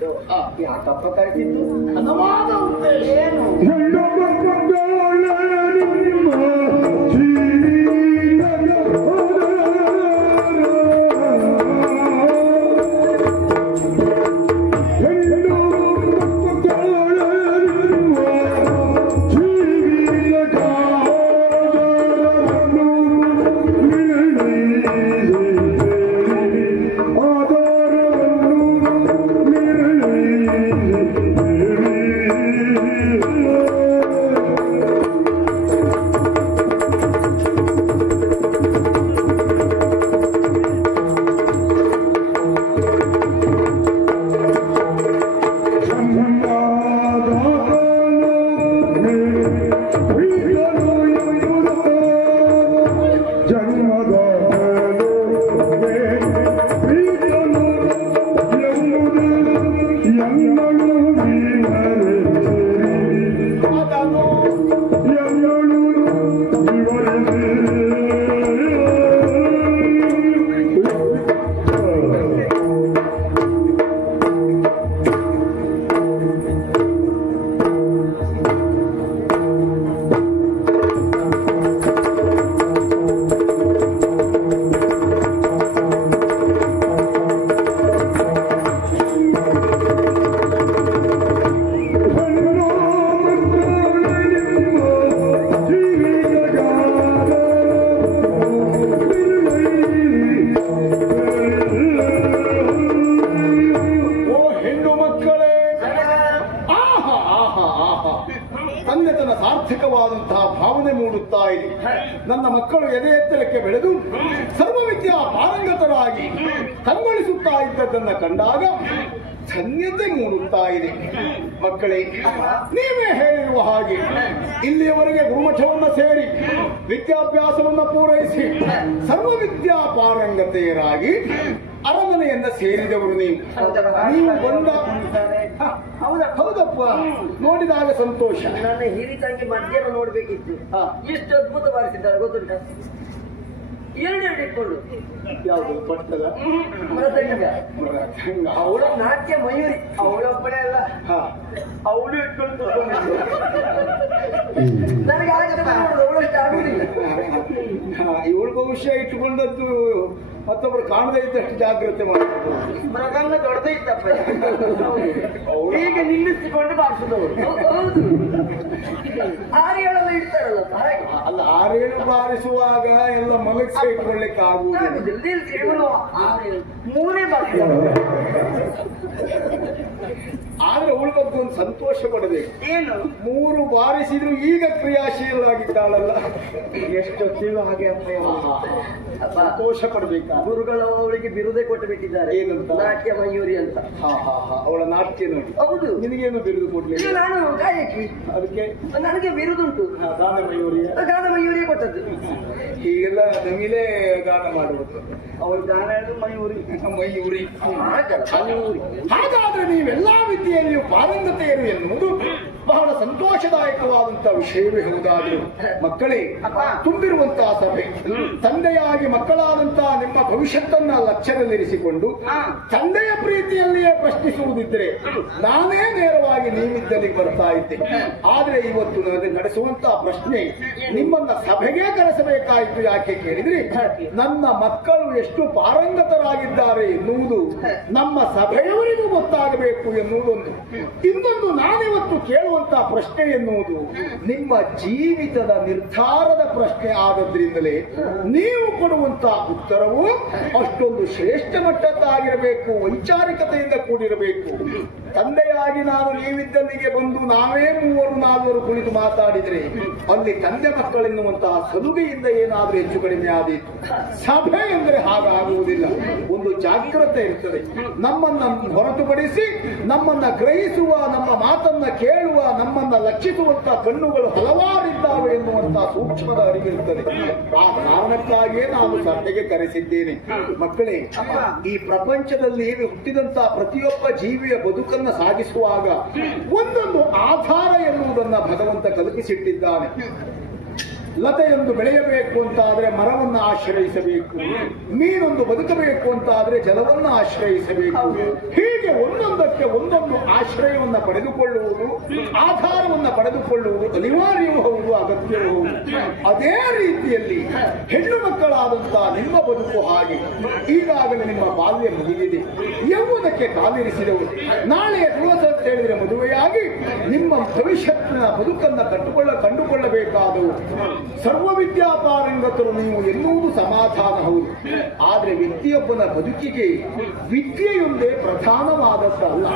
ಕರೆದಿದ್ದು ಯಾಕಪ್ಪ ಕರೆದಿದ್ದು? ಹಣವಾದ ಉದ್ದೇಶ ಏನು? ಸಾರ್ಥಕವಾದಂತಹ ಭಾವನೆ ಮೂಡುತ್ತಾ ಇದೆ. ನನ್ನ ಮಕ್ಕಳು ಎದೆ ಎತ್ತರಕ್ಕೆ ಬೆಳೆದು ಸರ್ವವಿದ್ಯಾ ಪಾರಂಗತರಾಗಿ ಕಂಗೊಳಿಸುತ್ತಾ ಇದ್ದದ್ದನ್ನು ಕಂಡಾಗ ಧನ್ಯತೆ ಮೂಡುತ್ತಾ ಇದೆ. ಮಕ್ಕಳೇ, ನೀವೇ ಹೇಳಿರುವ ಹಾಗೆ ಇಲ್ಲಿಯವರೆಗೆ ಗುರುಮಠವನ್ನು ಸೇರಿ ವಿದ್ಯಾಭ್ಯಾಸವನ್ನು ಪೂರೈಸಿ ಸರ್ವವಿದ್ಯಾ ಪಾರಂಗತೆಯರಾಗಿ ಅರಮನೆಯನ್ನ ಸೇರಿದವರು ನೀವು ಬಂದ ಹೌದಪ್ಪ, ನೋಡಿದಾಗ ಸಂತೋಷ. ನನ್ನ ಹಿರಿ ತಂಗಿ ಮಧ್ಯಾಹ್ನ ನೋಡ್ಬೇಕಿತ್ತು. ಎಷ್ಟು ಅದ್ಭುತ ಬಾರಿಸಿದ್ದಾರೆ ಗೊತ್ತುಂಟ? ಎರಡೆರಡು ಇಟ್ಕೊಂಡು ಯಾವುದು ಪಟ್ಟದ ಅವಳ ನಾಟ್ಯ ಮಯೂರಿ, ಅವಳೊಬ್ಬಳೇ ಅಲ್ಲ, ಅವಳು ಇಟ್ಕೊಂಡು ನನಗೆ ಅವಳಷ್ಟು ಆಗುದಿಲ್ಲ. ಇವಳು ಭವಿಷ್ಯ ಇಟ್ಟುಕೊಂಡದ್ದು ಮತ್ತೊಬ್ರು ಕಾಣದೇ ಇದ್ದಷ್ಟು ಜಾಗ್ರತೆ ಮಾಡಬಹುದು. ಮೃಗಂಗ ದೊಡ್ಡದೇ ಇತ್ತಪ್ಪ, ಈಗ ನಿಲ್ಲಿಸಿಕೊಂಡು ಬಾರಿಸಿದವರು. ಆರೇಳೆಲ್ಲ ಇಡ್ತಾರಲ್ಲ ಅಲ್ಲ, ಆರೇಳು ಬಾರಿಸುವಾಗ ಎಲ್ಲ ಮಲಗಿಸಿ ಇಟ್ಕೊಳ್ಳಿಕ್ಕೆ ಆಗುವುದಿಲ್ಲ. ಮೂರೇ ಬಾರಿಸಿದ. ಆದ್ರೆ ಅವಳ ಬಗ್ಗೆ ಒಂದು ಸಂತೋಷ ಪಡಬೇಕು. ಏನು? 3 ಬಾರಿಸಿದ್ರು ಈಗ ಕ್ರಿಯಾಶೀಲರಾಗಿದ್ದಾಳಲ್ಲ, ಎಷ್ಟೊತ್ತಿಲ್ಲ ಹಾಗೆ ಸಂತೋಷ ಪಡಬೇಕು. ಗುರುಗಳು ಅವಳಿಗೆ ಬಿರುದೇ ಕೊಟ್ಟು ಬಿಟ್ಟಿದ್ದಾರೆ. ಏನಂತ? ನಾಟ್ಯ ಮಯೂರಿ ಅಂತ. ಅವಳ ನಾಟ್ಯ ನೋಡಿ. ಹೌದು. ನಿನಗೇನು ಬಿರುದು ಕೊಡ್ಲಿಲ್ಲ? ನಾನು ಗಾಯಕಿ, ಅದಕ್ಕೆ ನನಗೆ ಬಿರುದುಂಟು. ಗಾನ ಮಯೂರಿ, ಗಾನ ಮಯೂರಿ ಕೊಟ್ಟದ್ದು. ಹೀಗೆಲ್ಲ ನಮಿಲೇ ಗಾನ ಮಾಡುವುದು. ಅವಳು ಗಾನ ಹೇಳಿದ್ರು ಮಯೂರಿ. ಮಯೂರಿ. ಹಾಗಾದ್ರೆ ನೀವೆಲ್ಲಾ ವಿದ್ಯೆಯಲ್ಲಿಯೂ ಪಾರಂಗತೆಯರು ಎನ್ನುವುದು ಬಹಳ ಸಂತೋಷದಾಯಕವಾದಂತಹ ವಿಷಯವೇ ಹೌದಾದ್ರು ಮಕ್ಕಳೇ, ತುಂಬಿರುವಂತಹ ಸಭೆ ತಂದೆಯಾಗಿ ಮಕ್ಕಳಾದಂತಹ ನಿಮ್ಮ ಭವಿಷ್ಯತ್ತನ್ನ ಲಕ್ಷ್ಯದಲ್ಲಿರಿಸಿಕೊಂಡು ತಂದೆಯ ಪ್ರೀತಿಯಲ್ಲಿಯೇ ಪ್ರಶ್ನಿಸುವುದಿದ್ರೆ ನಾನೇ ನೇರವಾಗಿ ನೀವಿದ್ದಲ್ಲಿ ಬರ್ತಾ ಇದ್ದೆ. ಆದ್ರೆ ಇವತ್ತು ನಡೆಸುವಂತಹ ಪ್ರಶ್ನೆ ನಿಮ್ಮನ್ನ ಸಭೆಗೆ ಕರೆಸಬೇಕಾಯಿತು. ಯಾಕೆ ಕೇಳಿದ್ರಿ? ನನ್ನ ಮಕ್ಕಳು ಎಷ್ಟು ಪಾರಂಗತರಾಗಿದ್ದಾರೆ ಎನ್ನುವುದು ನಮ್ಮ ಸಭೆಯವರಿಗೂ ಗೊತ್ತಾಗಬೇಕು ಎನ್ನುವುದೊಂದು. ಇನ್ನೊಂದು, ನಾನಿವತ್ತು ಕೇಳುವಂತಹ ಪ್ರಶ್ನೆ ಎನ್ನುವುದು ನಿಮ್ಮ ಜೀವಿತದ ನಿರ್ಧಾರದ ಪ್ರಶ್ನೆ ಆದದ್ರಿಂದಲೇ ನೀವು ಕೊಡುವಂತಹ ಉತ್ತರವು ಅಷ್ಟೊಂದು ಶ್ರೇಷ್ಠ ಮಟ್ಟದ್ದಾಗಿರಬೇಕು, ವೈಚಾರಿಕತೆಯಿಂದ ಕೂಡಿರಬೇಕು. ತಂದೆಯಾಗಿ ನಾನು ನೀವಿದ್ದಲ್ಲಿಗೆ ಬಂದು ನಾವೇ 3-4 ಕುಳಿತು ಮಾತಾಡಿದರೆ ಅಲ್ಲಿ ತಂದೆ ಮಕ್ಕಳೆನ್ನುವಂತಹ ಸಲುಗೆಯಿಂದ ಏನಾದ್ರೂ ಹೆಚ್ಚು ಕಡಿಮೆ ಆದೀತು. ಸಭೆ ಎಂದರೆ ಹಾಗಾಗುವುದಿಲ್ಲ. ಒಂದು ಜಾಗ್ರತೆ ಇರ್ತದೆ. ನಮ್ಮನ್ನ ಹೊರತುಪಡಿಸಿ ನಮ್ಮನ್ನ ಗ್ರಹಿಸುವ, ನಮ್ಮ ಮಾತನ್ನ ಕೇಳುವ, ನಮ್ಮನ್ನ ಲಕ್ಷಿಸುವಂತಹ ಕಣ್ಣುಗಳು ಹಲವಾರಿದ್ದಾವೆ ಎನ್ನುವಂತಹ ಸೂಕ್ಷ್ಮದ ಅರಿವಿರುತ್ತದೆ. ಆ ಕಾರಣಕ್ಕಾಗಿಯೇ ನಾನು ಸಭೆಗೆ ಕರೆಸಿದ್ದೇನೆ. ಮಕ್ಕಳೇ, ಈ ಪ್ರಪಂಚದಲ್ಲಿ ಹುಟ್ಟಿದಂತಹ ಪ್ರತಿಯೊಬ್ಬ ಜೀವಿಯ ಬದುಕನ್ನು ಸಾಗಿಸುವಾಗ ಒಂದೊಂದು ಆಧಾರ ಎನ್ನುವುದನ್ನ ಭಗವಂತ ಕಲ್ಪಿಸಿಟ್ಟಿದ್ದಾನೆ. ಲತೆಯೊಂದು ಬೆಳೆಯಬೇಕು ಅಂತಾದ್ರೆ ಮರವನ್ನು ಆಶ್ರಯಿಸಬೇಕು, ಮೀನೊಂದು ಬದುಕಬೇಕು ಅಂತಾದ್ರೆ ಜಲವನ್ನು ಆಶ್ರಯಿಸಬೇಕು. ಹೀಗೆ ಒಂದೊಂದು ಬದುಕುವುದಕ್ಕೆ ಒಂದೊಂದು ಆಶ್ರಯವನ್ನ ಪಡೆದುಕೊಳ್ಳುವುದು, ಆಧಾರವನ್ನ ಪಡೆದುಕೊಳ್ಳುವುದು ಅನಿವಾರ್ಯವೂ ಹೌದು, ಅಗತ್ಯವೂ ಹೌದು. ಅದೇ ರೀತಿಯಲ್ಲಿ ಹೆಣ್ಣು ಮಕ್ಕಳಾದಂತಹ ನಿಮ್ಮ ಬದುಕು ಹಾಗೆ. ಈಗಾಗಲೇ ನಿಮ್ಮ ಬಾಲ್ಯ ಮುಗಿದಿದೆ, ಯೌವನಕ್ಕೆ ಕಾಲಿರಿಸಿದವರು. ನಾಳೆಯ ದಿವಸ ಅಂತ ಹೇಳಿದ್ರೆ ಮದುವೆಯಾಗಿ ನಿಮ್ಮ ಭವಿಷ್ಯತ್ತಿನ ಬದುಕನ್ನ ಕಂಡುಕೊಳ್ಳಬೇಕಾದವು. ಸರ್ವ ವಿದ್ಯಾಪಾರಂಗತರು ನೀವು ಎನ್ನುವುದು ಸಮಾಧಾನ ಹೌದು. ಆದ್ರೆ ವ್ಯಕ್ತಿಯೊಬ್ಬನ ಬದುಕಿಗೆ ವಿದ್ಯೆಯೊಂದೇ ಪ್ರಧಾನವಾದದ್ದಲ್ಲ,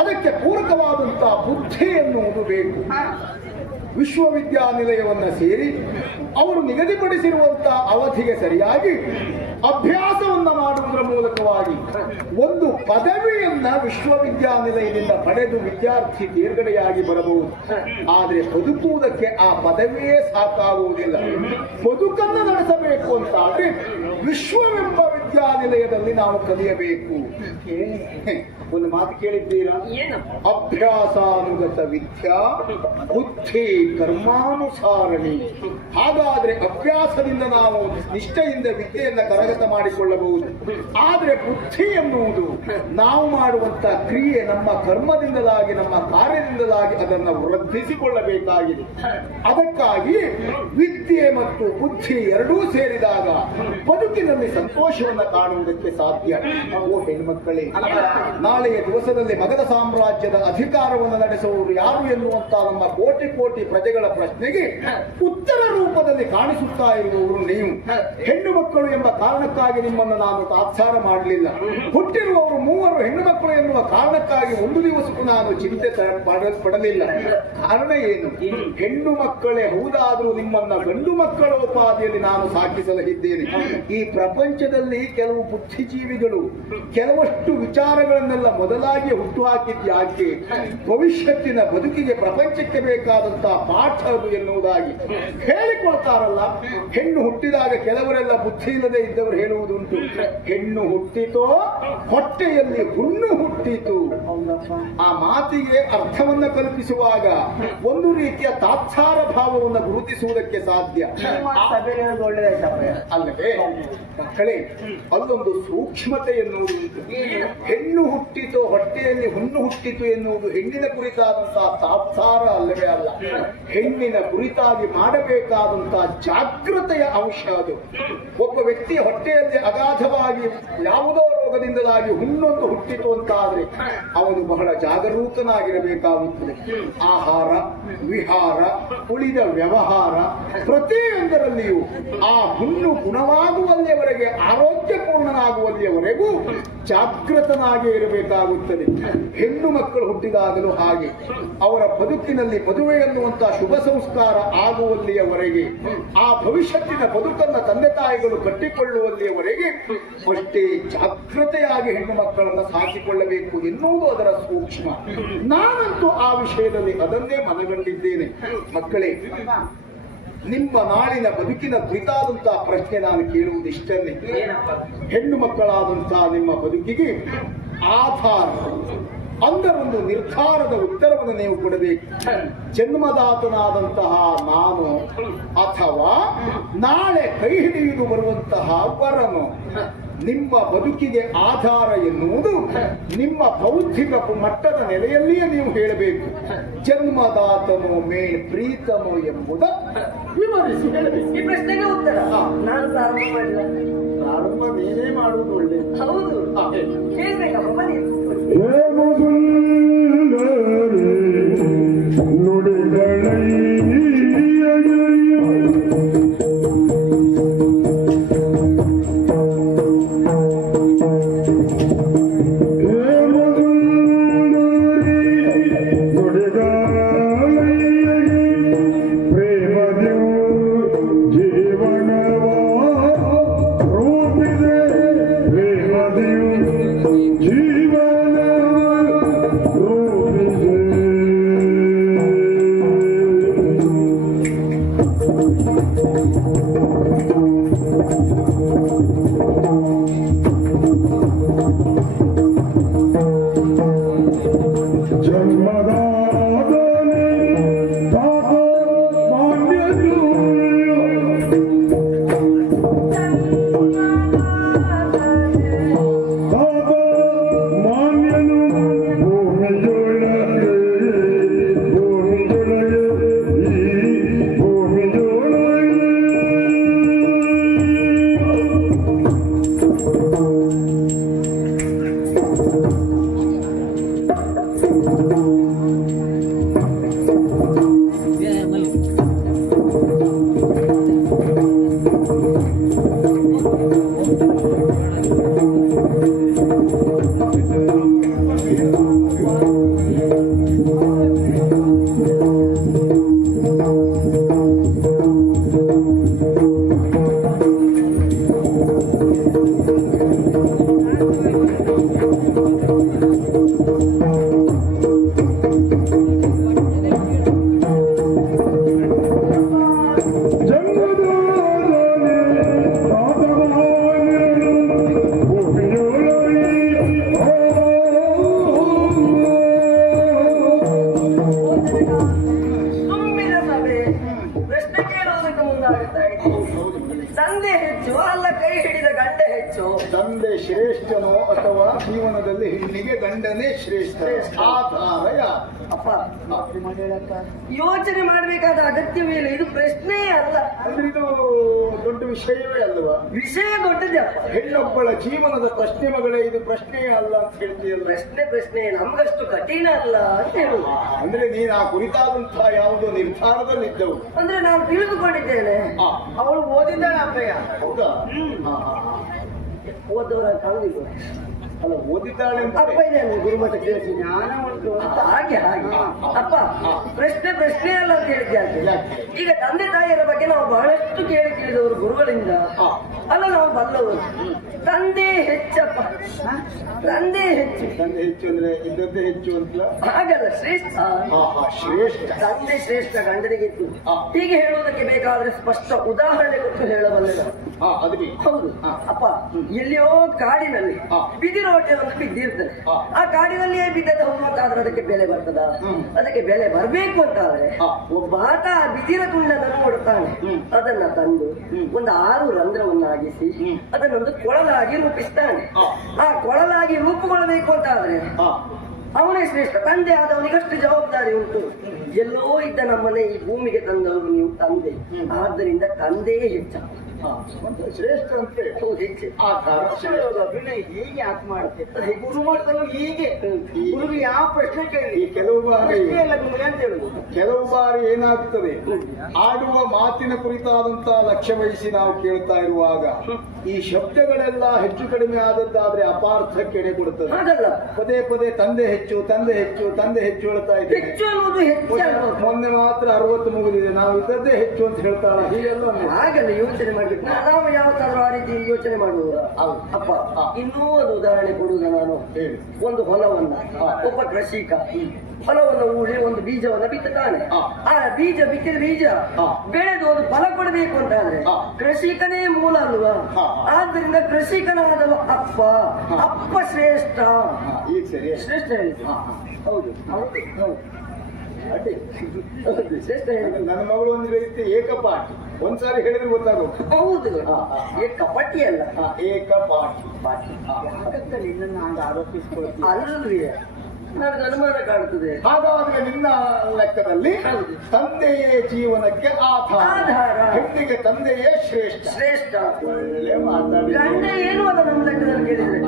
ಅದಕ್ಕೆ ಪೂರಕವಾದಂತಹ ಬುದ್ಧಿ ಎನ್ನುವುದು ಬೇಕು. ವಿಶ್ವವಿದ್ಯಾನಿಲಯವನ್ನ ಸೇರಿ ಅವರು ನಿಗದಿಪಡಿಸಿರುವಂತಹ ಅವಧಿಗೆ ಸರಿಯಾಗಿ ಅಭ್ಯಾಸವನ್ನ ಮಾಡುವುದರ ಮೂಲಕವಾಗಿ ಒಂದು ಪದವಿಯನ್ನ ವಿಶ್ವವಿದ್ಯಾನಿಲಯದಿಂದ ಪಡೆದು ವಿದ್ಯಾರ್ಥಿ ತೇರ್ಗಡೆಯಾಗಿ ಬರಬಹುದು. ಆದರೆ ಬದುಕುವುದಕ್ಕೆ ಆ ಪದವಿಯೇ ಸಾಕಾಗುವುದಿಲ್ಲ. ಬದುಕನ್ನು ನಡೆಸಬೇಕು ಅಂತಾದ್ರೆ ವಿಶ್ವವೆಂಬ ವಿದ್ಯಾನಿಲಯದಲ್ಲಿ ನಾವು ಕಲಿಯಬೇಕು. ಒಂದು ಮಾತು ಕೇಳಿದ್ದೀರಾ? ಅಭ್ಯಾಸಾನುಗತ ವಿದ್ಯಾ ಬುದ್ಧಿ ಕರ್ಮಾನುಸಾರಣಿ. ಹಾಗಾದ್ರೆ ಅಭ್ಯಾಸದಿಂದ ನಾವು ನಿಷ್ಠೆಯಿಂದ ವಿದ್ಯೆಯನ್ನ ಕರಗತ ಮಾಡಿಕೊಳ್ಳಬಹುದು. ಆದ್ರೆ ಬುದ್ಧಿ ಎನ್ನುವುದು ನಾವು ಮಾಡುವಂತ ಕ್ರಿಯೆ, ನಮ್ಮ ಕರ್ಮದಿಂದಲಾಗಿ, ನಮ್ಮ ಕಾರ್ಯದಿಂದಲಾಗಿ ಅದನ್ನು ವೃದ್ಧಿಸಿಕೊಳ್ಳಬೇಕಾಗಿದೆ. ಅದಕ್ಕಾಗಿ ವಿದ್ಯೆ ಮತ್ತು ಬುದ್ಧಿ ಎರಡೂ ಸೇರಿದಾಗ ಬದುಕಿನಲ್ಲಿ ಸಂತೋಷವನ್ನ ಕಾಣುವುದಕ್ಕೆ ಸಾಧ್ಯ. ಓ ಹೆಣ್ಮಕ್ಕಳೇ, ನಾಳೆಯ ದಿವಸದಲ್ಲಿ ಮಗಧ ಸಾಮ್ರಾಜ್ಯದ ಅಧಿಕಾರವನ್ನು ನಡೆಸುವವರು ಯಾರು ಎನ್ನುವಂತ ನಮ್ಮ ಕೋಟಿ ಕೋಟಿ ಪ್ರಜೆಗಳ ಪ್ರಶ್ನೆಗೆ ಉತ್ತರ ರೂಪದಲ್ಲಿ ಕಾಣಿಸುತ್ತಾ ಇರುವವರು ನೀವು. ಹೆಣ್ಣು ಮಕ್ಕಳು ಎಂಬ ಕಾರಣಕ್ಕಾಗಿ ನಿಮ್ಮನ್ನು ನಾನು ತಾತ್ಸಾರ ಮಾಡಲಿಲ್ಲ. ಹುಟ್ಟಿರುವವರು ಮೂವರು ಹೆಣ್ಣು ಮಕ್ಕಳು ಎನ್ನುವ ಕಾರಣಕ್ಕಾಗಿ ಒಂದು ದಿವಸಕ್ಕೂ ನಾನು ಚಿಂತೆ ಪಡಲಿಲ್ಲ. ಕಾರಣ ಏನು? ಹೆಣ್ಣು ಮಕ್ಕಳೇ ಹೌದಾದರೂ ನಿಮ್ಮನ್ನ ಗಂಡು ಮಕ್ಕಳ ಉಪಾಧಿಯಲ್ಲಿ ನಾನು ಸಾಕಿಸಲಿದ್ದೇನೆ. ಈ ಪ್ರಪಂಚದಲ್ಲಿ ಕೆಲವು ಬುದ್ಧಿಜೀವಿಗಳು ಕೆಲವಷ್ಟು ವಿಚಾರಗಳನ್ನೆಲ್ಲ ಮೊದಲಾಗಿ ಹುಟ್ಟುಹಾಕಿದ್ಯಾಕೆ ಭವಿಷ್ಯತ್ತಿನ ಬದುಕಿಗೆ, ಪ್ರಪಂಚಕ್ಕೆ ಬೇಕಾದಂತಹ ಪಾಠ ಅದು ಎನ್ನುವುದಾಗಿ ಹೇಳಿಕೊಳ್ತಾರಲ್ಲ. ಹೆಣ್ಣು ಹುಟ್ಟಿದಾಗ ಕೆಲವರೆಲ್ಲ ಬುದ್ಧಿ ಇಲ್ಲದೆ ಇದ್ದವರು ಹೇಳುವುದುಂಟು, ಹೆಣ್ಣು ಹುಟ್ಟಿತೋ ಹೊಟ್ಟೆಯಲ್ಲಿ ಹುಣ್ಣು ಹುಟ್ಟಿತು. ಆ ಮಾತಿಗೆ ಅರ್ಥವನ್ನ ಕಲ್ಪಿಸುವಾಗ ಒಂದು ರೀತಿಯ ತಾತ್ಸಾರ ಭಾವವನ್ನು ಗುರುತಿಸುವುದಕ್ಕೆ ಸಾಧ್ಯ ಅಲ್ಲವೇ ಮಕ್ಕಳೇ? ಅಲ್ಲೊಂದು ಸೂಕ್ಷ್ಮತೆ ಎನ್ನುವುದು ಉಂಟು. ಹೆಣ್ಣು ಹುಟ್ಟಿತೋ ಹೊಟ್ಟೆಯಲ್ಲಿ ಹುಣ್ಣು ಹುಟ್ಟಿತು ಎನ್ನುವುದು ಹೆಣ್ಣಿನ ಕುರಿತಾದಂತಹ ತಾತ್ಸಾರ ಅಲ್ಲವೇ ಅಲ್ಲ. ಹೆಣ್ಣಿನ ಕುರಿತಾಗಿ ಮಾಡಬೇಕಾದಂತಹ ಜಾಗೃತೆಯ ಅಂಶ ಅದು. ಒಬ್ಬ ವ್ಯಕ್ತಿಯ ಹೊಟ್ಟೆಯಲ್ಲಿ ಅಗಾಧವಾಗಿ ಯಾವುದೋ ರೋಗದಿಂದಲಾಗಿ ಹುಣ್ಣೊಂದು ಹುಟ್ಟಿತು ಅಂತಾದ್ರೆ ಅವನು ಬಹಳ ಜಾಗರೂಕನಾಗಿರಬೇಕಾಗುತ್ತದೆ. ಆಹಾರ, ವಿಹಾರ, ಉಳಿದ ವ್ಯವಹಾರ ಪ್ರತಿಯೊಂದರಲ್ಲಿಯೂ ಆ ಹುಣ್ಣು ಗುಣವಾಗುವಲ್ಲಿಯವರೆಗೆ, ಆರೋಗ್ಯಪೂರ್ಣನಾಗುವಲ್ಲಿಯವರೆಗೂ ಜಾಗೃತನಾಗಿ ಇರಬೇಕಾಗುತ್ತದೆ. ಹೆಣ್ಣು ಮಕ್ಕಳು ಹುಟ್ಟಿದಾಗಲೂ ಹಾಗೆ ಅವರ ಬದುಕಿನಲ್ಲಿ ಮದುವೆ ಎನ್ನುವಂತಹ ಶುಭ ಸಂಸ್ಕಾರ ಆಗುವಲ್ಲಿಯವರೆಗೆ, ಆ ಭವಿಷ್ಯತ್ತಿನ ಬದುಕನ್ನ ತಂದೆ ತಾಯಿಗಳು ಕಟ್ಟಿಕೊಳ್ಳುವಲ್ಲಿಯವರೆಗೆ ಅಷ್ಟೇ ಜಾಗೃತೆಯಾಗಿ ಹೆಣ್ಣು ಮಕ್ಕಳನ್ನು ಸಾಕಿಕೊಳ್ಳಬೇಕು ಎನ್ನುವುದು ಅದರ ಸೂಕ್ಷ್ಮ. ನಾನಂತೂ ಆ ವಿಷಯದಲ್ಲಿ ಅದನ್ನೇ ಮನಗಂಡಿದ್ದೇನೆ. ಮಕ್ಕಳೇ, ನಿಮ್ಮ ನಾಳಿನ ಬದುಕಿನ ಕುರಿತಾದಂತಹ ಪ್ರಶ್ನೆ ನಾನು ಕೇಳುವುದಿಷ್ಟನ್ನೇ. ಹೆಣ್ಣು ಮಕ್ಕಳಾದಂತಹ ನಿಮ್ಮ ಬದುಕಿಗೆ ಆಧಾರ ಅಂದರೊಂದು ನಿರ್ಧಾರದ ಉತ್ತರವನ್ನು ನೀವು ಕೊಡಬೇಕು. ಜನ್ಮದಾತನಾದಂತಹ ನಾನು ಅಥವಾ ನಾಳೆ ಕೈ ಹಿಡಿಯುವುದು ಬರುವಂತಹ ವರನು. ನಿಮ್ಮ ಬದುಕಿಗೆ ಆಧಾರ ಎನ್ನುವುದು ನಿಮ್ಮ ಬೌದ್ಧಿಕ ಮಟ್ಟದ ನೆಲೆಯಲ್ಲಿಯೇ ನೀವು ಹೇಳಬೇಕು. ಜನ್ಮದಾತನೋ ಮೇ ಪ್ರೀತನೋ ಎಂಬುದ ವಿವರಿಸಿ ಹೇಳಬೇಕು. ಈ ಪ್ರಶ್ನೆಗೆ ಉತ್ತರ ನಾನು ಪ್ರಾರಂಭ ಮಾಡಿಲ್ಲ. ಪ್ರಾರಂಭ ನೀನೇ ಮಾಡುವುದು ಒಳ್ಳೆಯದು. ಹೌದು, ಹೇಳ್ಬೇಕಪ್ಪ ಬನ್ನಿ. ತಂದೆ ಶ್ರೇಷ್ಠನೋ ಅಥವಾ ಜೀವನದಲ್ಲಿ ಹೆಣ್ಣಿಗೆ ಗಂಡನೇ ಶ್ರೇಷ್ಠ ಆಧಾರ ಅಪ್ಪ ಯೋಚನೆ ಮಾಡಬೇಕಾದ ಅಗತ್ಯವೇ ಇಲ್ಲ, ಇದು ಪ್ರಶ್ನೆಯೇ ಅಲ್ಲ. ಅಂದ್ರೆ ಇದು ದೊಡ್ಡ ವಿಷಯವೇ ಅಲ್ವಾ? ವಿಷಯ ದೊಡ್ಡದೇ ಅಪ್ಪ. ಹೆಣ್ಣೊಬ್ಬಳ ಜೀವನದ ಪ್ರಶ್ನೆ ಮಗಳೇ, ಇದು ಪ್ರಶ್ನೆಯೇ ಅಲ್ಲ ಅಂತ ಹೇಳ್ತೀಯಲ್ಲ. ಪ್ರಶ್ನೆ ನಮ್ಗಷ್ಟು ಕಠಿಣ ಅಲ್ಲ ಅಂತ ಹೇಳುದು. ಅಂದ್ರೆ ನೀನು ಆ ಕುರಿತಾದಂತಹ ಯಾವುದೋ ನಿರ್ಧಾರದಲ್ಲಿದ್ದವು ಅಂದ್ರೆ ನಾನು ತಿಳಿದುಕೊಂಡಿದ್ದೇನೆ. ಅವಳು ಓದಿದ್ದಾಳೆ ಅಪ್ಪಯ್ಯ. ಹೌದಾ? ಓದವರ ಕಾಣುದಿಲ್ಲ ಅಲ್ಲ, ಓದಿದ್ದಾಳೆ ಅಪ್ಪ ಇದೆ ಗುರುಮಠ ಕೇಳಿಸಿ ಜ್ಞಾನ ಉಂಟು ಅಪ್ಪ. ಹಾಗೆ ಅಪ್ಪ, ಪ್ರಶ್ನೆ ಅಲ್ಲ ಅಂತ ಹೇಳಿದ್ದೆ. ಈಗ ತಂದೆ ತಾಯಿಯರ ಬಗ್ಗೆ ನಾವು ಬಹಳಷ್ಟು ಕೇಳಿ ತಿಳಿದವರು ಗುರುಗಳಿಂದ ಅಲ್ಲ, ನಾವು ಬಲ್ಲವರು. ತಂದೆ ಹೆಚ್ಚಪ್ಪ, ತಂದೆ ಹೆಚ್ಚು. ತಂದೆ ಹೆಚ್ಚು ಅಂದ್ರೆ ಇದ್ದದ್ದೇ ಹೆಚ್ಚು ಅಂತ ಹಾಗಲ್ಲ, ಶ್ರೇಷ್ಠ. ಶ್ರೇಷ್ಠ ತಂದೆ ಶ್ರೇಷ್ಠ ಗಂಡನಿಗಿತ್ತು. ಹೀಗೆ ಹೇಳುವುದಕ್ಕೆ ಬೇಕಾದ್ರೆ ಸ್ಪಷ್ಟ ಉದಾಹರಣೆ ಕೊಟ್ಟು ಹೇಳಬಲ್ಲೆ. ಹೌದು ಅಪ್ಪ, ಎಲ್ಲಿಯೋ ಕಾಡಿನಲ್ಲಿ ಬಿದಿರೋಟೆ ಒಂದು ಬಿದ್ದಿರ್ತದೆ. ಆ ಕಾಡಿನಲ್ಲಿಯೇ ಬಿದ್ದದ ಹೋಗ್ಬೇಕಾದ್ರೆ ಅದಕ್ಕೆ ಬೆಲೆ ಬರ್ತದ? ಅದಕ್ಕೆ ಬೆಲೆ ಬರ್ಬೇಕು ಅಂತಾದ್ರೆ ಒಬ್ಬ ಆತ ಬಿದಿರ ತುಂಡನ್ನು ಕೊಡ್ತಾನೆ. ಅದನ್ನ ತಂದು ಒಂದು 6 ರಂಧ್ರವನ್ನಾಗಿಸಿ ಅದನ್ನೊಂದು ಕೊಳಲಾಗಿ ರೂಪಿಸ್ತಾನೆ. ಆ ಕೊಳಲಾಗಿ ರೂಪುಗೊಳ್ಳಬೇಕು ಅಂತಾದ್ರೆ ಅವನೇ ಶ್ರೇಷ್ಠ. ತಂದೆ ಆದವನಿಗಷ್ಟು ಜವಾಬ್ದಾರಿ ಉಂಟು. ಎಲ್ಲೋ ಇದ್ದ ನಮ್ಮನೆ ಈ ಭೂಮಿಗೆ ತಂದವರು ನೀವು ತಂದೆ, ಆದ್ದರಿಂದ ತಂದೆಯೇ ಹೆಚ್ಚ ಶ್ರೇಷ್ಠ ಅಂತ ಹೆಚ್ಚು. ಅಭಿನಯ ಹೀಗೆ ಯಾಕೆ ಮಾಡ್ತೇವೆ? ಗುರುಮಠದಲ್ಲೂ ಹೀಗೆ ಗುರುಗೆ ಯಾವ ಪ್ರಶ್ನೆ ಕೇಳಿ ಕೆಲವು ಬಾರಿ ಏನಾಗ್ತದೆ, ಆಡುವ ಮಾತಿನ ಕುರಿತಾದಂತಹ ಲಕ್ಷ್ಯ ವಹಿಸಿ ನಾವು ಕೇಳ್ತಾ ಇರುವಾಗ ಈ ಶಬ್ದಗಳೆಲ್ಲ ಹೆಚ್ಚು ಕಡಿಮೆ ಆದದ್ದಾದ್ರೆ ಅಪಾರ್ಥಕ್ಕೆ ಎಡೆ ಕೊಡುತ್ತದೆ. ಪದೇ ಪದೇ ತಂದೆ ಹೆಚ್ಚು ತಂದೆ ಹೆಚ್ಚು ತಂದೆ ಹೆಚ್ಚು ಹೇಳ್ತಾ ಇದ್ದೇವೆ. ಮೊನ್ನೆ ಮಾತ್ರ 60 ಮುಗಿದಿದೆ, ನಾವು ಇದ್ದದ್ದೇ ಹೆಚ್ಚು ಅಂತ ಹೇಳ್ತಾಳ. ಹೀಗೆಲ್ಲ ಹಾಗಲ್ಲ ಯೋಚನೆ ಮಾಡ್ಬೇಕು. ನಾವು ಯಾವತ್ತಾದ್ರೂ ಆ ರೀತಿ ಯೋಚನೆ ಮಾಡುವ ಅಪ್ಪ. ಇನ್ನೂ ಒಂದು ಉದಾಹರಣೆ ಕೊಡುವುದ ನಾನು. ಒಂದು ಹೊಲವನ್ನ ಒಬ್ಬ ಕೃಷಿಕ ಫಲವನ್ನು ಊಳಿ ಒಂದು ಬೀಜವನ್ನ ಬಿತ್ತಾನೆ. ಆ ಬೀಜ ಬಿತ್ತಿದ ಬೀಜ ಬೆಳೆದು ಒಂದು ಫಲ ಕೊಡಬೇಕು ಅಂತಾದ್ರೆ ಕೃಷಿಕನೇ ಮೂಲ ಅಲ್ವಾ? ಆದ್ದರಿಂದ ಕೃಷಿಕನಾದವ ಅಪ್ಪ ಶ್ರೇಷ್ಠ. ಶ್ರೇಷ್ಠ ಹೇಳಿ. ಹೌದು ಶ್ರೇಷ್ಠ ಹೇಳಿ. ನನ್ನ ಮಗಳು ಒಂದು ರೀತಿ ಏಕಪಾಠಿ, ಒಂದ್ಸಾರಿ ಹೇಳಿದ್ರೆ ಗೊತ್ತಾಗುತ್ತೆ. ಹೌದು, ಏಕಪಟ್ಟಿ ಅಲ್ಲ, ಏಕಪಾಠಿ. ನಿನ್ನನ್ನು ಆರೋಪಿಸಿಕೊಳ್ತೀನಿ ಅಲ್ರಿ, ನನಗೆ ಅನುಮಾನ ಕಾಣುತ್ತದೆ. ಹಾಗಾದ್ರೆ ನಿನ್ನ ಲೆಕ್ಕದಲ್ಲಿ ತಂದೆಯೇ ಜೀವನಕ್ಕೆ ಆಧಾರ, ಹೆಣ್ಣಿಗೆ ತಂದೆಯೇ ಶ್ರೇಷ್ಠ. ಒಳ್ಳೆ ಮಾತಾಡಿ. ಗಂಡ ಏನು ಅಲ್ಲ ನಮ್ಮ ಲೆಕ್ಕದಲ್ಲಿ ಕೇಳಿದ್ರೆ.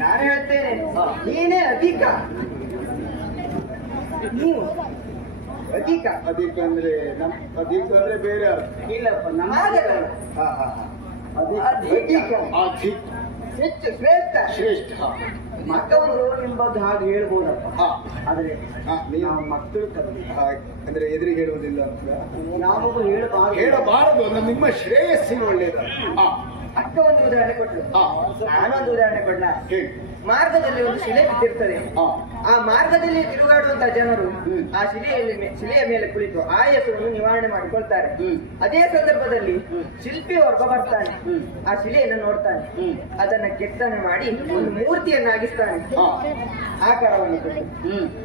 ನಾನು ಹೇಳ್ತೇನೆ ನೀನೇ ಅಧಿಕ. ನೀವು ಅಧಿಕ ಅಧಿಕ ಅಂದ್ರೆ ಅಧಿಕ ಅಂದ್ರೆ ಬೇರೆ ಇಲ್ಲಪ್ಪ ನಮಾಗಲ್ಲ. ಅಧಿಕ ಹೆಚ್ಚು ಶ್ರೇಷ್ಠ ಶ್ರೇಷ್ಠ ಮಕ್ಕಳು ಎಂಬುದು ಹಾಗೆ ಹೇಳ್ಬೋದಪ್ಪ. ಆದ್ರೆ ನಾವು ಮಕ್ಕಳು ಅಂದ್ರೆ ಎದುರಿಗೆ ಹೇಳುವುದಿಲ್ಲ ಅಂತ ನಾವು ಹೇಳಬಾರದು. ನಿಮ್ಮ ಶ್ರೇಯಸ್ಸಿನ ಒಳ್ಳೆಯದು. ಅಕ್ಕ ಒಂದು ಉದಾಹರಣೆ ಕೊಟ್ಟರು, ನಾನೊಂದು ಉದಾಹರಣೆ ಕೊಡ್ಲ. ಮಾರ್ಗದಲ್ಲಿ ಒಂದು ಶಿಲೆ ಬಿದ್ದಿರ್ತದೆ. ಆ ಮಾರ್ಗದಲ್ಲಿ ತಿರುಗಾಡುವಂತಹ ಜನರು ಆ ಶಿಲೆಯ ಮೇಲೆ ಕುಳಿತು ಆಯಾಸವನ್ನು ನಿವಾರಣೆ ಮಾಡಿಕೊಳ್ತಾರೆ. ಅದೇ ಸಂದರ್ಭದಲ್ಲಿ ಶಿಲ್ಪಿ ಒಬ್ಬ ಬರ್ತಾನೆ, ಆ ಶಿಲೆಯನ್ನು ನೋಡ್ತಾನೆ, ಅದನ್ನ ಕೆತ್ತನೆ ಮಾಡಿ ಒಂದು ಮೂರ್ತಿಯನ್ನಾಗಿಸ್ತಾನೆ. ಆಕಾರವನ್ನು ಕೊಟ್ಟು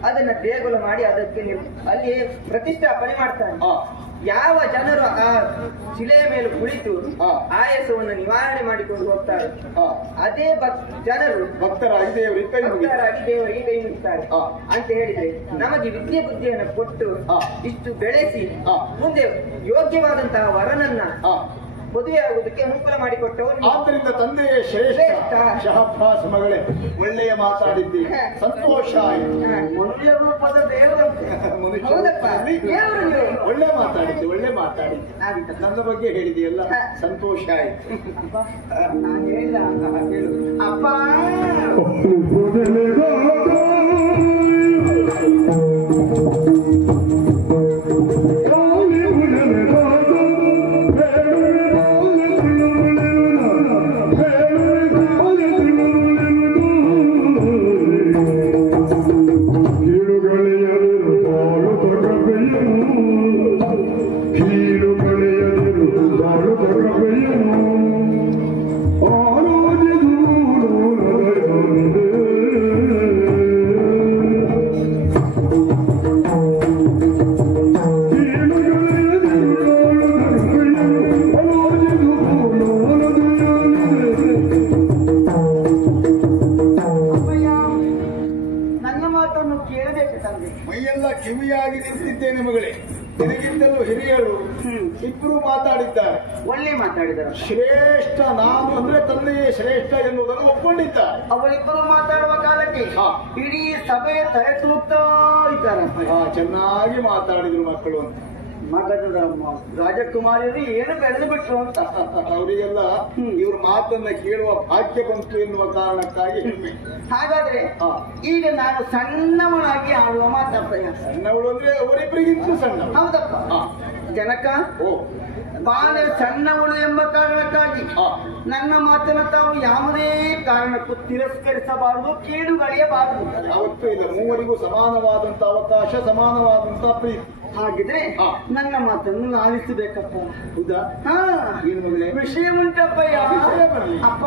ಅದನ್ನ ದೇಗುಲ ಮಾಡಿ ಅದಕ್ಕೆ ಅಲ್ಲಿ ಪ್ರತಿಷ್ಠಾಪನೆ ಮಾಡ್ತಾನೆ. ಯಾವ ಜನರು ಆ ಶಿಲೆಯ ಮೇಲೆ ಕುಳಿತು ಆಯಾಸವನ್ನು ನಿವಾರಣೆ ಮಾಡಿಕೊಂಡು ಹೋಗ್ತಾರೆ, ಅದೇ ಜನರು ಭಕ್ತರಾಗಿ ದೇವರಿಗೆ ಕೈ ಮುಗಿತಾರೆ ಅಂತ ಹೇಳಿದ್ರೆ, ನಮಗೆ ವಿದ್ಯೆ ಬುದ್ಧಿಯನ್ನು ಕೊಟ್ಟು ಇಷ್ಟು ಬೆಳೆಸಿ ಮುಂದೆ ಯೋಗ್ಯವಾದಂತಹ ವರನನ್ನ ಮದುವೆ ಆಗುವುದಕ್ಕೆ ಅನುಕೂಲ ಮಾಡಿಕೊಟ್ಟವರು. ಆದ್ದರಿಂದ ತಂದೆಯ ಶ್ರೇಷ್ಠ. ಶಹಬ್ಬಾಸ್ ಮಗಳೇ, ಒಳ್ಳೆಯ ಮಾತಾಡಿದ್ದಿ, ಸಂತೋಷ ಆಯಿತು. ಒಳ್ಳೆ ರೂಪದ ದೇವರು. ಒಳ್ಳೆ ಮಾತಾಡಿದ್ದೆ, ಒಳ್ಳೆ ಮಾತಾಡಿದ್ದೆ. ನನ್ನ ಬಗ್ಗೆ ಹೇಳಿದೆಯಲ್ಲ, ಸಂತೋಷ ಆಯ್ತು. ನಾನು ಹೇಳಿದ ಅಪ್ಪ ಮೈಯೆಲ್ಲ ಕಿವಿಯಾಗಿ ನಿಂತಿದ್ದೇನೆ ಮಗಳೇ. ನಿನಗಿಂತಲೂ ಹಿರಿಯರು ಇಬ್ಬರು ಮಾತಾಡಿದ್ದಾರೆ, ಒಳ್ಳೆ ಮಾತಾಡಿದ್ದಾರೆ. ಶ್ರೇಷ್ಠ ನಾನು ಅಂದ್ರೆ ತಂದೆಯೇ ಶ್ರೇಷ್ಠ ಎನ್ನುವುದನ್ನು ಒಪ್ಕೊಂಡಿದ್ದಾರೆ. ಅವರಿಬ್ಬರು ಮಾತಾಡುವ ಕಾಲಕ್ಕೆ ಇಡೀ ಸಭೆಯ ತಲೆ ತೂಗ್ತಾ ಇದ್ದಾರೆ. ಚೆನ್ನಾಗಿ ಮಾತಾಡಿದ್ರು ಮಕ್ಕಳು ಅಂತ. ಮಗದ ರಾಜಕುಮಾರಿಯರು ಏನು ಬೆಳೆದು ಬಿಟ್ರು ಅಂತ ಅವರಿಗೆಲ್ಲ ಇವ್ರ ಮಾತನ್ನ ಕೇಳುವ ಭಾಗ್ಯ ಬಂತು ಎನ್ನುವ ಕಾರಣಕ್ಕಾಗಿ ಹೆಮ್ಮೆ. ಹಾಗಾದ್ರೆ ಈಗ ನಾನು ಸಣ್ಣವನಾಗಿ ಆಡುವ ಮಾತಪ್ಪಯ್ಯ. ಸಣ್ಣವಳು ಅಂದ್ರೆ ಅವರಿಬ್ಬರಿಗಿಂತಲೂ ಸಣ್ಣ. ಹೌದಪ್ಪ. ಜನಕ ಬಾಳೆ ಸಣ್ಣವಳು ಎಂಬ ಕಾರಣಕ್ಕಾಗಿ ನನ್ನ ಮಾತನ್ನು ತಾವು ಯಾವುದೇ ಕಾರಣಕ್ಕೂ ತಿರಸ್ಕರಿಸಬಾರದು, ಕೇಡುಗಳೆಯಬಾರದು. ಯಾವತ್ತೂ ಇಲ್ಲ. ಮೂವರಿಗೂ ಸಮಾನವಾದಂತ ಅವಕಾಶ, ಸಮಾನವಾದಂತ ಪ್ರೀತಿ. ಹಾಗಿದ್ರೆ ನನ್ನ ಮಾತನ್ನು ಆಲಿಸಬೇಕಪ್ಪ. ಹೌದಾ? ವಿಷಯ ಉಂಟಪ್ಪಯ್ಯ. ಅಪ್ಪ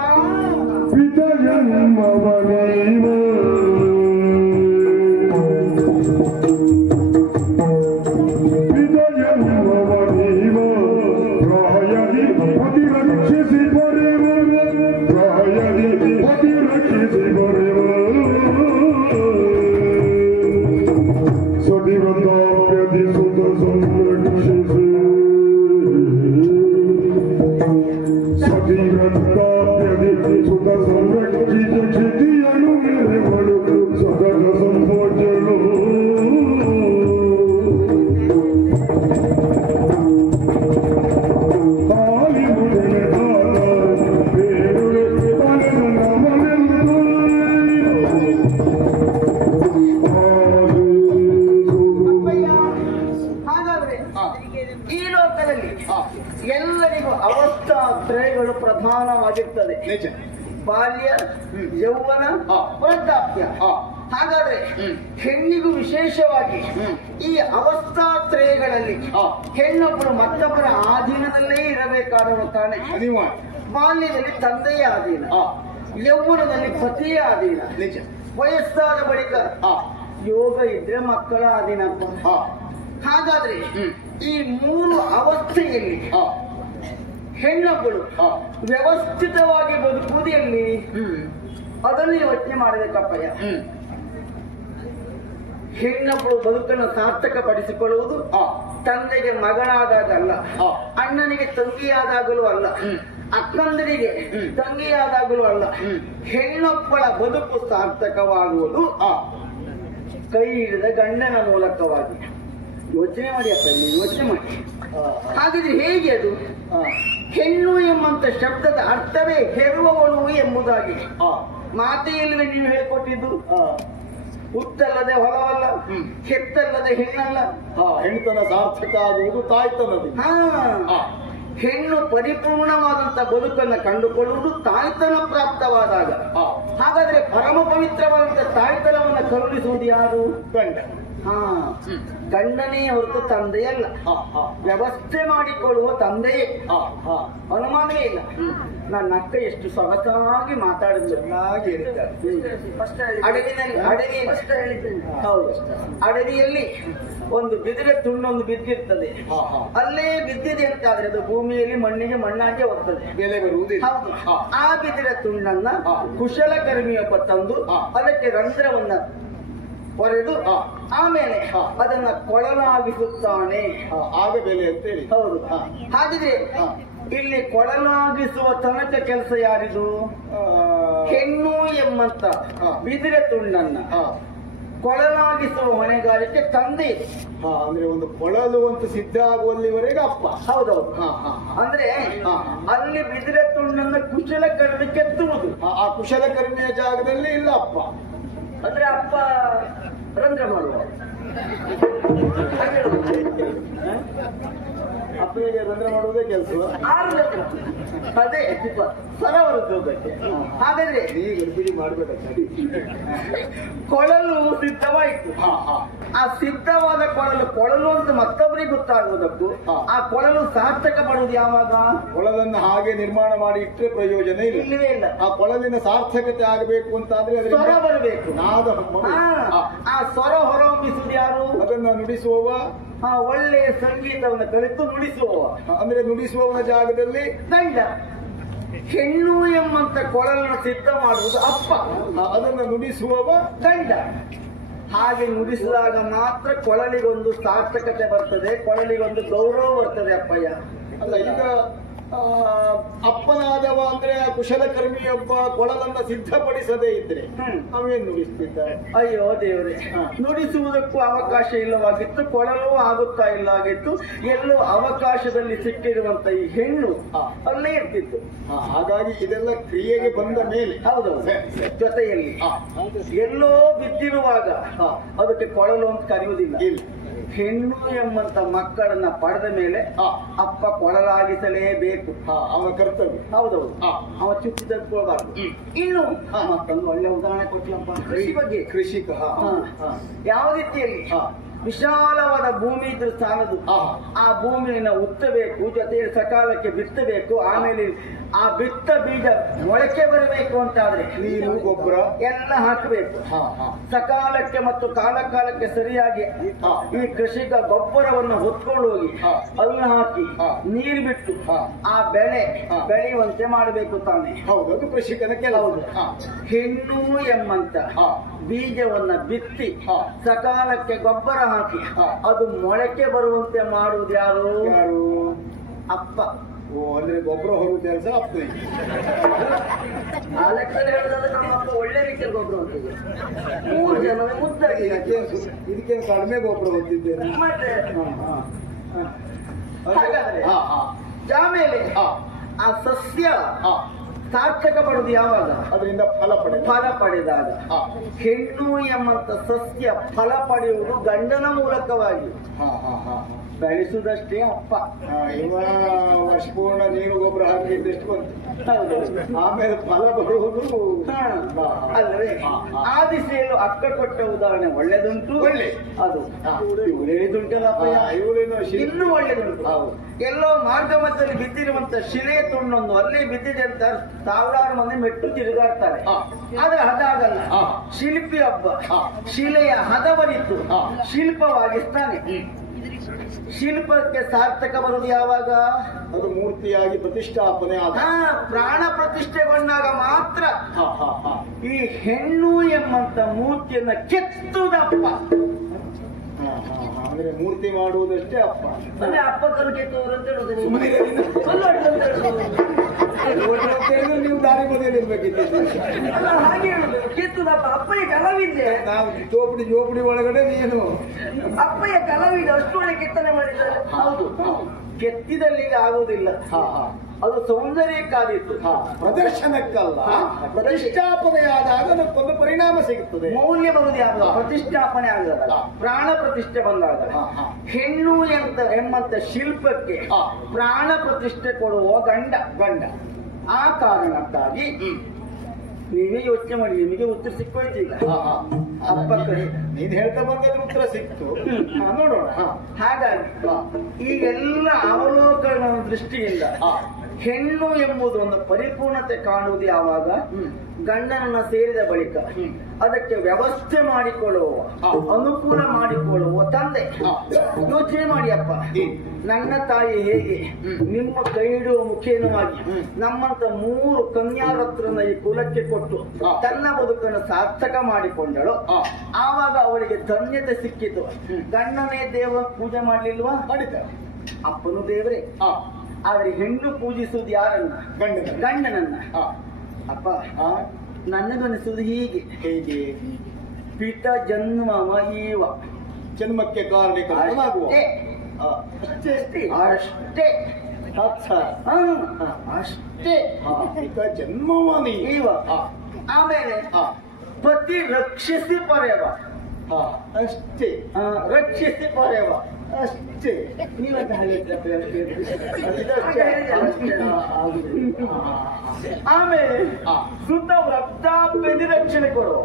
ಎಲ್ಲರಿಗೂ ಅವಸ್ಥಾತ್ರಯಗಳು ಪ್ರಧಾನವಾಗಿರ್ತದೆ. ನಿಜ. ಬಾಲ್ಯ, ಯೌವನ, ವೃದ್ಧಾಪ್ಯ. ಹಾಗಾದ್ರೆ ಹೆಣ್ಣಿಗೂ ವಿಶೇಷವಾಗಿ ಈ ಅವಸ್ಥಾತ್ರಯಗಳಲ್ಲಿ ಹೆಣ್ಣೊಬ್ಬಳು ಮತ್ತೊಬ್ಬರ ಆಧೀನದಲ್ಲೇ ಇರಬೇಕಾದವಳು ತಾನೆ. ಬಾಲ್ಯದಲ್ಲಿ ತಂದೆಯ ಆಧೀನ, ಯೌವನದಲ್ಲಿ ಪತಿಯ ಆಧೀನ, ನಿಜ. ವಯಸ್ಸಾದ ಬಳಿಕ ಯೋಗ ಇದ್ರೆ ಮಕ್ಕಳ ಆಧೀನ. ಹಾಗಾದ್ರೆ ಈ ಮೂರು ಅವಸ್ಥೆಯಲ್ಲಿ ಹೆಣ್ಣೊಬ್ಬಳು ವ್ಯವಸ್ಥಿತವಾಗಿ ಬದುಕುವುದು ಎಲ್ಲಿ? ಅದನ್ನು ಯೋಚನೆ ಮಾಡಬೇಕಪ್ಪಯ್ಯ. ಹೆಣ್ಣೊಬ್ಬಳು ಬದುಕನ್ನು ಸಾರ್ಥಕಪಡಿಸಿಕೊಳ್ಳುವುದು ತಂದೆಗೆ ಮಗಳಾದಾಗಲ್ಲ, ಅಣ್ಣನಿಗೆ ತಂಗಿಯಾದಾಗಲೂ ಅಲ್ಲ, ಅಕ್ಕಂದರಿಗೆ ತಂಗಿಯಾದಾಗಲೂ ಅಲ್ಲ. ಹೆಣ್ಣೊಬ್ಬಳ ಬದುಕು ಸಾರ್ಥಕವಾಗುವುದು ಕೈ ಹಿಡಿದ ಗಂಡನ ಮೂಲಕವಾಗಿ. ಯೋಚನೆ ಮಾಡಿ ಅಪ್ಪ, ಯೋಚನೆ ಮಾಡಿ. ಹಾಗಿದ್ರೆ ಹೇಗೆ ಅದು? ಹೆಣ್ಣು ಎಂಬಂತ ಶಬ್ದದ ಅರ್ಥವೇ ಹೆರುವವಳು ಎಂಬುದಾಗಿ. ಮಾತೆಯಲ್ಲವೇ ನೀವು ಹೇಳಿಕೊಟ್ಟಿದ್ದು? ಹುಟ್ಟಲ್ಲದೆ ಹೊಲವಲ್ಲ, ಹೆತ್ತಲ್ಲದೆ ಹೆಣ್ಣಲ್ಲ. ಹೆಣ್ಣುತನ ಸಾರ್ಥಕ ಆಗುವುದು ತಾಯ್ತನದಿಂದ. ಹೆಣ್ಣು ಪರಿಪೂರ್ಣವಾದಂತ ಬದುಕನ್ನು ಕಂಡುಕೊಳ್ಳುವುದು ತಾಯ್ತನ ಪ್ರಾಪ್ತವಾದಾಗ. ಹಾಗಾದ್ರೆ ಪರಮ ಪವಿತ್ರವಾದಂತ ತಾಯ್ತನವನ್ನು ಕರುಣಿಸುವುದು ಯಾರು? ಗಂಡ. ಗಂಡನೇ ಹೊರತು ತಂದೆಯಲ್ಲ. ವ್ಯವಸ್ಥೆ ಮಾಡಿಕೊಳ್ಳುವ ತಂದೆಯೇ, ಅನುಮಾನವೇ ಇಲ್ಲ. ನನ್ನ ಅಕ್ಕ ಎಷ್ಟು ಸೊಗಸಾಗಿ ಮಾತಾಡಿದ್ರು. ಅಡವಿಯಲ್ಲಿ ಒಂದು ಬಿದಿರೆ ತುಂಡೊಂದು ಬಿದ್ದಿರ್ತದೆ. ಅಲ್ಲೇ ಬಿದ್ದಿದೆ ಅಂತಾದ್ರೆ ಅದು ಭೂಮಿಯಲ್ಲಿ ಮಣ್ಣಿಗೆ ಮಣ್ಣಾಗೆ ಹೋಗ್ತದೆ, ಬೆಲೆ ಬರುವುದಿಲ್ಲ. ಆ ಬಿದಿರೆ ತುಂಡನ್ನ ಕುಶಲಕರ್ಮಿಯೊಬ್ಬ ತಂದು ಅದಕ್ಕೆ ರಂಧ್ರವನ್ನ ಹೊರೆದು ಆಮೇಲೆ ಅದನ್ನ ಕೊಳಲಾಗಿಸುತ್ತಾನೆ. ಆಗ ಬೆಲೆ ಅಂತೇಳಿ. ಹೌದು. ಹಾಗಿದ್ರೆ ಇಲ್ಲಿ ಕೊಳಲಾಗಿಸುವ ತನಕ ಕೆಲಸ ಯಾರಿದು? ಹೆಣ್ಣು ಎಂಬಂತ ಬಿದಿರೆ ತುಂಡನ್ನ ಕೊಳಲಾಗಿಸುವ ಹೊಣೆಗಾರಿಕೆ ತಂದೆ. ಅಂದ್ರೆ ಒಂದು ಕೊಳಲು ಅಂತ ಸಿದ್ಧ ಆಗುವಲ್ಲಿವರೆಗೆ ಅಪ್ಪ. ಹೌದೌದು. ಅಂದ್ರೆ ಅಲ್ಲಿ ಬಿದಿರೆ ತುಂಡನ್ನ ಕುಶಲಕರ್ಮಿ ಕೆತ್ತುವುದು. ಆ ಕುಶಲಕರ್ಮಿಯ ಜಾಗದಲ್ಲಿ ಇಲ್ಲ ಅಪ್ಪ. ಅಂದ್ರೆ ಅಪ್ಪ ರಂಧ್ರ ಮಾಡುವ. ಅಪ್ಪನಿಗೆ ರಂಧ್ರ ಮಾಡುವುದೇ ಕೆಲಸ. ಅದೇ ಸರವರಿಸುವುದಕ್ಕೆ. ಹಾಗಾದ್ರೆ ಗಡಿಬಿಡಿ ಮಾಡ್ಬೇಕಂತ ಕೊಳಲು ಸಿದ್ಧವಾಯಿತು. ಆ ಸಿದ್ಧವಾದ ಕೊಳಲು ಅಂತ ಮತ್ತೊಬ್ಬರಿಗೆ ಗೊತ್ತಾಗುವುದಕ್ಕೂ ಆ ಕೊಳಲು ಸಾರ್ಥಕ ಪಡುವುದು ಯಾವಾಗ? ಕೊಳಲನ್ನು ಹಾಗೆ ನಿರ್ಮಾಣ ಮಾಡಿ ಇಟ್ಟರೆ ಪ್ರಯೋಜನ ಇಲ್ಲವೇ ಇಲ್ಲ. ಆ ಕೊಳಲಿನ ಸಾರ್ಥಕತೆ ಆಗಬೇಕು ಅಂತಾದ್ರೆ ಸ್ವರ ಬರಬೇಕು. ಆ ಸ್ವರ ಹೊರಹೊಮ್ಮಿಸುವುದು ಯಾರು? ಅದನ್ನ ನುಡಿಸುವವ, ಒಳ್ಳೆಯ ಸಂಗೀತವನ್ನು ಕಲಿತು ನುಡಿಸುವವ. ಅಂದ್ರೆ ನುಡಿಸುವವನ ಜಾಗದಲ್ಲಿ ಗಂಡ. ಹೆಣ್ಣು ಎಂಬಂತ ಕೊಳಲನ್ನು ಸಿದ್ಧ ಮಾಡುವುದು ಅಪ್ಪ, ಅದನ್ನ ನುಡಿಸುವವ ಗಂಡ. ಹಾಗೆ ನುಡಿಸಿದಾಗ ಮಾತ್ರ ಕೊಳಲಿಗೊಂದು ಸಾರ್ಥಕತೆ ಬರ್ತದೆ, ಕೊಳಲಿಗೊಂದು ಗೌರವ ಬರ್ತದೆ ಅಪ್ಪಯ್ಯ. ಅಲ್ಲ, ಈಗ ಅಪ್ಪನಾದವ ಅಂದ್ರೆ ಆ ಕುಶಲಕರ್ಮಿಯೊಬ್ಬ ಕೊಳಲನ್ನ ಸಿದ್ಧಪಡಿಸದೇ ಇದ್ರೆ ಅವೇನ್ ನುಡಿಸ್ತಿದ್ದಾರೆ? ಅಯ್ಯೋ ದೇವರೇ, ನುಡಿಸುವುದಕ್ಕೂ ಅವಕಾಶ ಇಲ್ಲವಾಗಿತ್ತು, ಕೊಳಲು ಆಗುತ್ತಾ ಇಲ್ಲಾಗಿತ್ತು. ಎಲ್ಲೋ ಅವಕಾಶದಲ್ಲಿ ಸಿಕ್ಕಿರುವಂತ ಈ ಹೆಣ್ಣು ಅಲ್ಲೇ ಇರ್ತಿತ್ತು. ಹಾಗಾಗಿ ಇದೆಲ್ಲ ಕ್ರಿಯೆಗೆ ಬಂದ ಮೇಲೆ. ಹೌದೌದು. ಜೊತೆಯಲ್ಲಿ ಎಲ್ಲೋ ಬಿದ್ದಿರುವಾಗ ಅದಕ್ಕೆ ಕೊಳಲು ಅಂತ ಕರೆಯುವುದಿಲ್ಲ. ಹೆಣ್ಣು ಎಂಬಂತ ಮಕ್ಕಳನ್ನ ಪಡೆದ ಮೇಲೆ ಅಪ್ಪ ಕೊಳಲಾಗಿಸಲೇಬೇಕು. ಅವನ ಕರ್ತವ್ಯ. ಹೌದೌದು. ಅವ ಚುಚ್ಚಿ ತದ್ಕೊಳ್ಬಾರ್ದು. ಇನ್ನು ಮತ್ತೊಂದು ಒಳ್ಳೆ ಉದಾಹರಣೆ ಕೊಟ್ಟಲಪ್ಪ, ಕೃಷಿ ಬಗ್ಗೆ. ಕೃಷಿಕ ಯಾವ ರೀತಿಯಲ್ಲಿ ವಿಶಾಲವಾದ ಭೂಮಿ ಇದ್ರೂ ಸಾಲದು. ಆ ಭೂಮಿಯನ್ನು ಉತ್ತಬೇಕು, ಜೊತೆಯಲ್ಲಿ ಸಕಾಲಕ್ಕೆ ಬಿತ್ತಬೇಕು. ಆಮೇಲೆ ಆ ಬಿತ್ತ ಬೀಜ ಮೊಳಕೆ ಬರಬೇಕು ಅಂತಾದ್ರೆ ನೀರು, ಗೊಬ್ಬರ ಎಲ್ಲ ಹಾಕಬೇಕು. ಸಕಾಲಕ್ಕೆ ಮತ್ತು ಕಾಲಕ್ಕೆ ಸರಿಯಾಗಿ ಈ ಕೃಷಿಕ ಗೊಬ್ಬರವನ್ನು ಹೊತ್ಕೊಂಡು ಹೋಗಿ ಅದನ್ನ ಹಾಕಿ ನೀರು ಬಿಟ್ಟು ಆ ಬೆಳೆ ಬೆಳೆಯುವಂತೆ ಮಾಡಬೇಕು ತಾನೆ. ಹೌದು, ಅದು ಕೃಷಿಕನ ಕೆಲಸ. ಹೆಣ್ಣು ಎಂಬಂತ ಬೀಜವನ್ನ ಬಿತ್ತಿ ಸಕಾಲಕ್ಕೆ ಗೊಬ್ಬರ ಹಾಕಿ ಅದು ಮೊಳಕೆ ಬರುವಂತೆ ಮಾಡುವುದು ಯಾರು? ಅಪ್ಪ. ಅಂದ್ರೆ ಗೊಬ್ಬರ ಹೊರುವ ಕೆಲಸ ಅಪ್ಪನಿಗೆ. ಆ ಲೆಕ್ಕದಲ್ಲಿ ಹೇಳೋದಾದ್ರೆ ನಮ್ಮ ಅಪ್ಪ ಒಳ್ಳೆ ರೀತಿಯಲ್ಲಿ ಗೊಬ್ಬರ ಹೊತ್ತಿದ್ದೆ. 3 ಜನ ಮುದ್ದಾಗಿ. ಇದಕ್ಕೇನು ಕಡಿಮೆ ಗೊಬ್ಬರ ಹೊತ್ತಿದ್ದೇನೆ ಮತ್ತೆ ಹಾಗಾದ್ರೆ ಆಮೇಲೆ ಆ ಸಸ್ಯ ಸಾರ್ಥಕ ಪಡುವುದು ಯಾವಾಗ? ಅದರಿಂದ ಫಲ ಪಡೆದಾಗ. ಹೆಣ್ಣು ಎಂಬಂತ ಸಸ್ಯ ಫಲ ಪಡೆಯುವುದು ಗಂಡನ ಮೂಲಕವಾಗಿ. ಬೆಳೆಸುವುದಷ್ಟೇ ಅಪ್ಪ. ಇವ ವರ್ಷಪೂರ್ಣ ನೀರು ಗೊಬ್ಬರ ಹಾಕಿದ್ದಷ್ಟು ಬಂತು, ಆಮೇಲೆ ಫಲ ಬರುವುದು ಅಲ್ಲವೇ? ಆ ದಿಸೆಯಲ್ಲೂ ಅಕ್ಕ ಕೊಟ್ಟ ಉದಾಹರಣೆ ಒಳ್ಳೆದುಂಟು. ಅದು ಒಳ್ಳೆದುಂಟಲ್ಲಪ್ಪ, ಇನ್ನೂ ಒಳ್ಳೆದುಂಟು. ಎಲ್ಲೋ ಮಾರ್ಗ ಮಧ್ಯದಲ್ಲಿ ಬಿದ್ದಿರುವಂತ ಶಿಲೆಯ ತುಂಡೊಂದು ಅಲ್ಲೇ ಬಿದ್ದಿದೆ ಅಂತ ಸಾವಿರಾರು ಮಂದಿ ಮೆಟ್ಟು ತಿರುಗಾಡ್ತಾರೆ. ಆದ್ರೆ ಅದಾಗಲ್ಲ. ಶಿಲ್ಪಿ ಹಬ್ಬ ಶಿಲೆಯ ಹದವರಿತು ಶಿಲ್ಪವಾಗಿಸ್ತಾನೆ. ಶಿಲ್ಪಕ್ಕೆ ಸಾರ್ಥಕ ಬರುವುದು ಯಾವಾಗ? ಅದು ಮೂರ್ತಿಯಾಗಿ ಪ್ರತಿಷ್ಠಾಪನೆ ಆದ ಪ್ರಾಣ ಪ್ರತಿಷ್ಠೆಗೊಂಡಾಗ ಮಾತ್ರ ಈ ಹೆಣ್ಣು ಎಂಬಂತ ಮೂರ್ತಿಯನ್ನ ಕೆತ್ತುವುದಪ್ಪ. ಅಂದ್ರೆ ಮೂರ್ತಿ ಮಾಡುವುದಷ್ಟೇ ಅಪ್ಪ. ಅಂದ್ರೆ ಅಪ್ಪ ಕಲ್ಲು ಕೆತ್ತುವರು ಅಂತ ಹೇಳುದು. ನೀವು ದಾರಿ ಬದಿಯಲ್ಲಿ ಇರ್ಬೇಕಿತ್ತು. ಹಾಗೆ ಹೇಳುದು ಕೆತ್ತುದಪ್ಪ. ಅಪ್ಪಯ್ಯ ಕಲಾವಿದ್ದೆ. ನಾವು ಜೋಪಡಿ ಒಳಗಡೆ ನೀನು ಅಪ್ಪಯ್ಯ ಕಲಾವಿದ ಅಷ್ಟು ಒಳ್ಳೆ ಕೆತ್ತನೆ ಮಾಡಿದ್ದಾರೆ. ಹೌದು, ಕೆತ್ತಿದಲ್ಲಿ ಆಗುವುದಿಲ್ಲ. ಅದು ಸೌಂದರ್ಯಕ್ಕಾದಿತ್ತು, ಪ್ರದರ್ಶನಕ್ಕಲ್ಲ. ಪ್ರತಿಷ್ಠಾಪನೆಯಾದಾಗ ಅದಕ್ಕೊಂದು ಪರಿಣಾಮ ಸಿಗುತ್ತದೆ. ಮೌಲ್ಯ ಬರುವುದು ಯಾವಾಗ? ಪ್ರತಿಷ್ಠಾಪನೆ ಆಗದ ಪ್ರಾಣ ಪ್ರತಿಷ್ಠೆ ಬಂದಾಗ. ಹೆಣ್ಣು ಎಂಬಂತ ಶಿಲ್ಪಕ್ಕೆ ಪ್ರಾಣ ಪ್ರತಿಷ್ಠೆ ಕೊಡುವ ಗಂಡ. ಆ ಕಾರಣಕ್ಕಾಗಿ ನೀವೇ ಯೋಚನೆ ಮಾಡಿ, ನಿಮಗೆ ಉತ್ತರ ಸಿಕ್ಕೋಯ್ತು ಈಗ. ಅಪ್ಪ ನೀನ್ ಹೇಳ್ತಾ ಬಂದದ್ದು ಉತ್ತರ ಸಿಕ್ತು, ನೋಡೋಣ. ಹಾಗಾಗಿ ಈಗೆಲ್ಲ ಅವಲೋಕನ ದೃಷ್ಟಿಯಿಂದ ಹೆಣ್ಣು ಎಂಬುದು ಒಂದು ಪರಿಪೂರ್ಣತೆ ಕಾಣುವುದು ಯಾವಾಗ? ಗಂಡನನ್ನ ಸೇರಿದ ಬಳಿಕ ಅದಕ್ಕೆ ವ್ಯವಸ್ಥೆ ಮಾಡಿಕೊಳ್ಳುವ, ಅನುಕೂಲ ಮಾಡಿಕೊಳ್ಳುವ ತಂದೆ. ಯೋಚನೆ ಮಾಡಿ ಅಪ್ಪ, ನನ್ನ ತಾಯಿ ಹೇಗೆ ನಿಮ್ಮ ಕೈ ಹಿಡುವ ಮುಖೇನವಾಗಿ ನಮ್ಮಂತ 3 ಕನ್ಯಾರತ್ರನ ಈ ಕುಲಕ್ಕೆ ಕೊಟ್ಟು ತನ್ನ ಬದುಕನ್ನು ಸಾರ್ಥಕ ಮಾಡಿಕೊಂಡಳು. ಆವಾಗ ಅವಳಿಗೆ ಧನ್ಯತೆ ಸಿಕ್ಕಿತು. ಗಂಡನೇ ದೇವ ಪೂಜೆ ಮಾಡ್ಲಿಲ್ವಾ? ಮಾಡಿದ್ದಾರೆ. ಅಪ್ಪನು ದೇವರೇ. ಆದ್ರೆ ಹೆಣ್ಣು ಪೂಜಿಸುವುದು ಯಾರನ್ನ? ಗಂಡನನ್ನ. ಅಪ್ಪ, ನನ್ನದನಿಸುವುದು ಹೀಗೆ. ಪಿತ ಜನ್ಮವ ಈವ, ಜನ್ಮಕ್ಕೆ ಕಾರಣೀಕರಣವಾಗುವ ಅಷ್ಟೇ. ಪಿತ ಜನ್ಮವಾನಿ ಈವ. ಆಮೇಲೆ ಪತಿ ರಕ್ಷಿಸಿ ಪರೆವ. ಅಷ್ಟೇ. ರಕ್ಷಿಸಿ ಪರೆವ ಅಷ್ಟೇ. ನೀವಂತ ಆಮೇಲೆ ಸುತ್ತ ವೃದ್ಧಾಪ್ಯದಿ ರಕ್ಷಣೆ ಕೊಡುವ.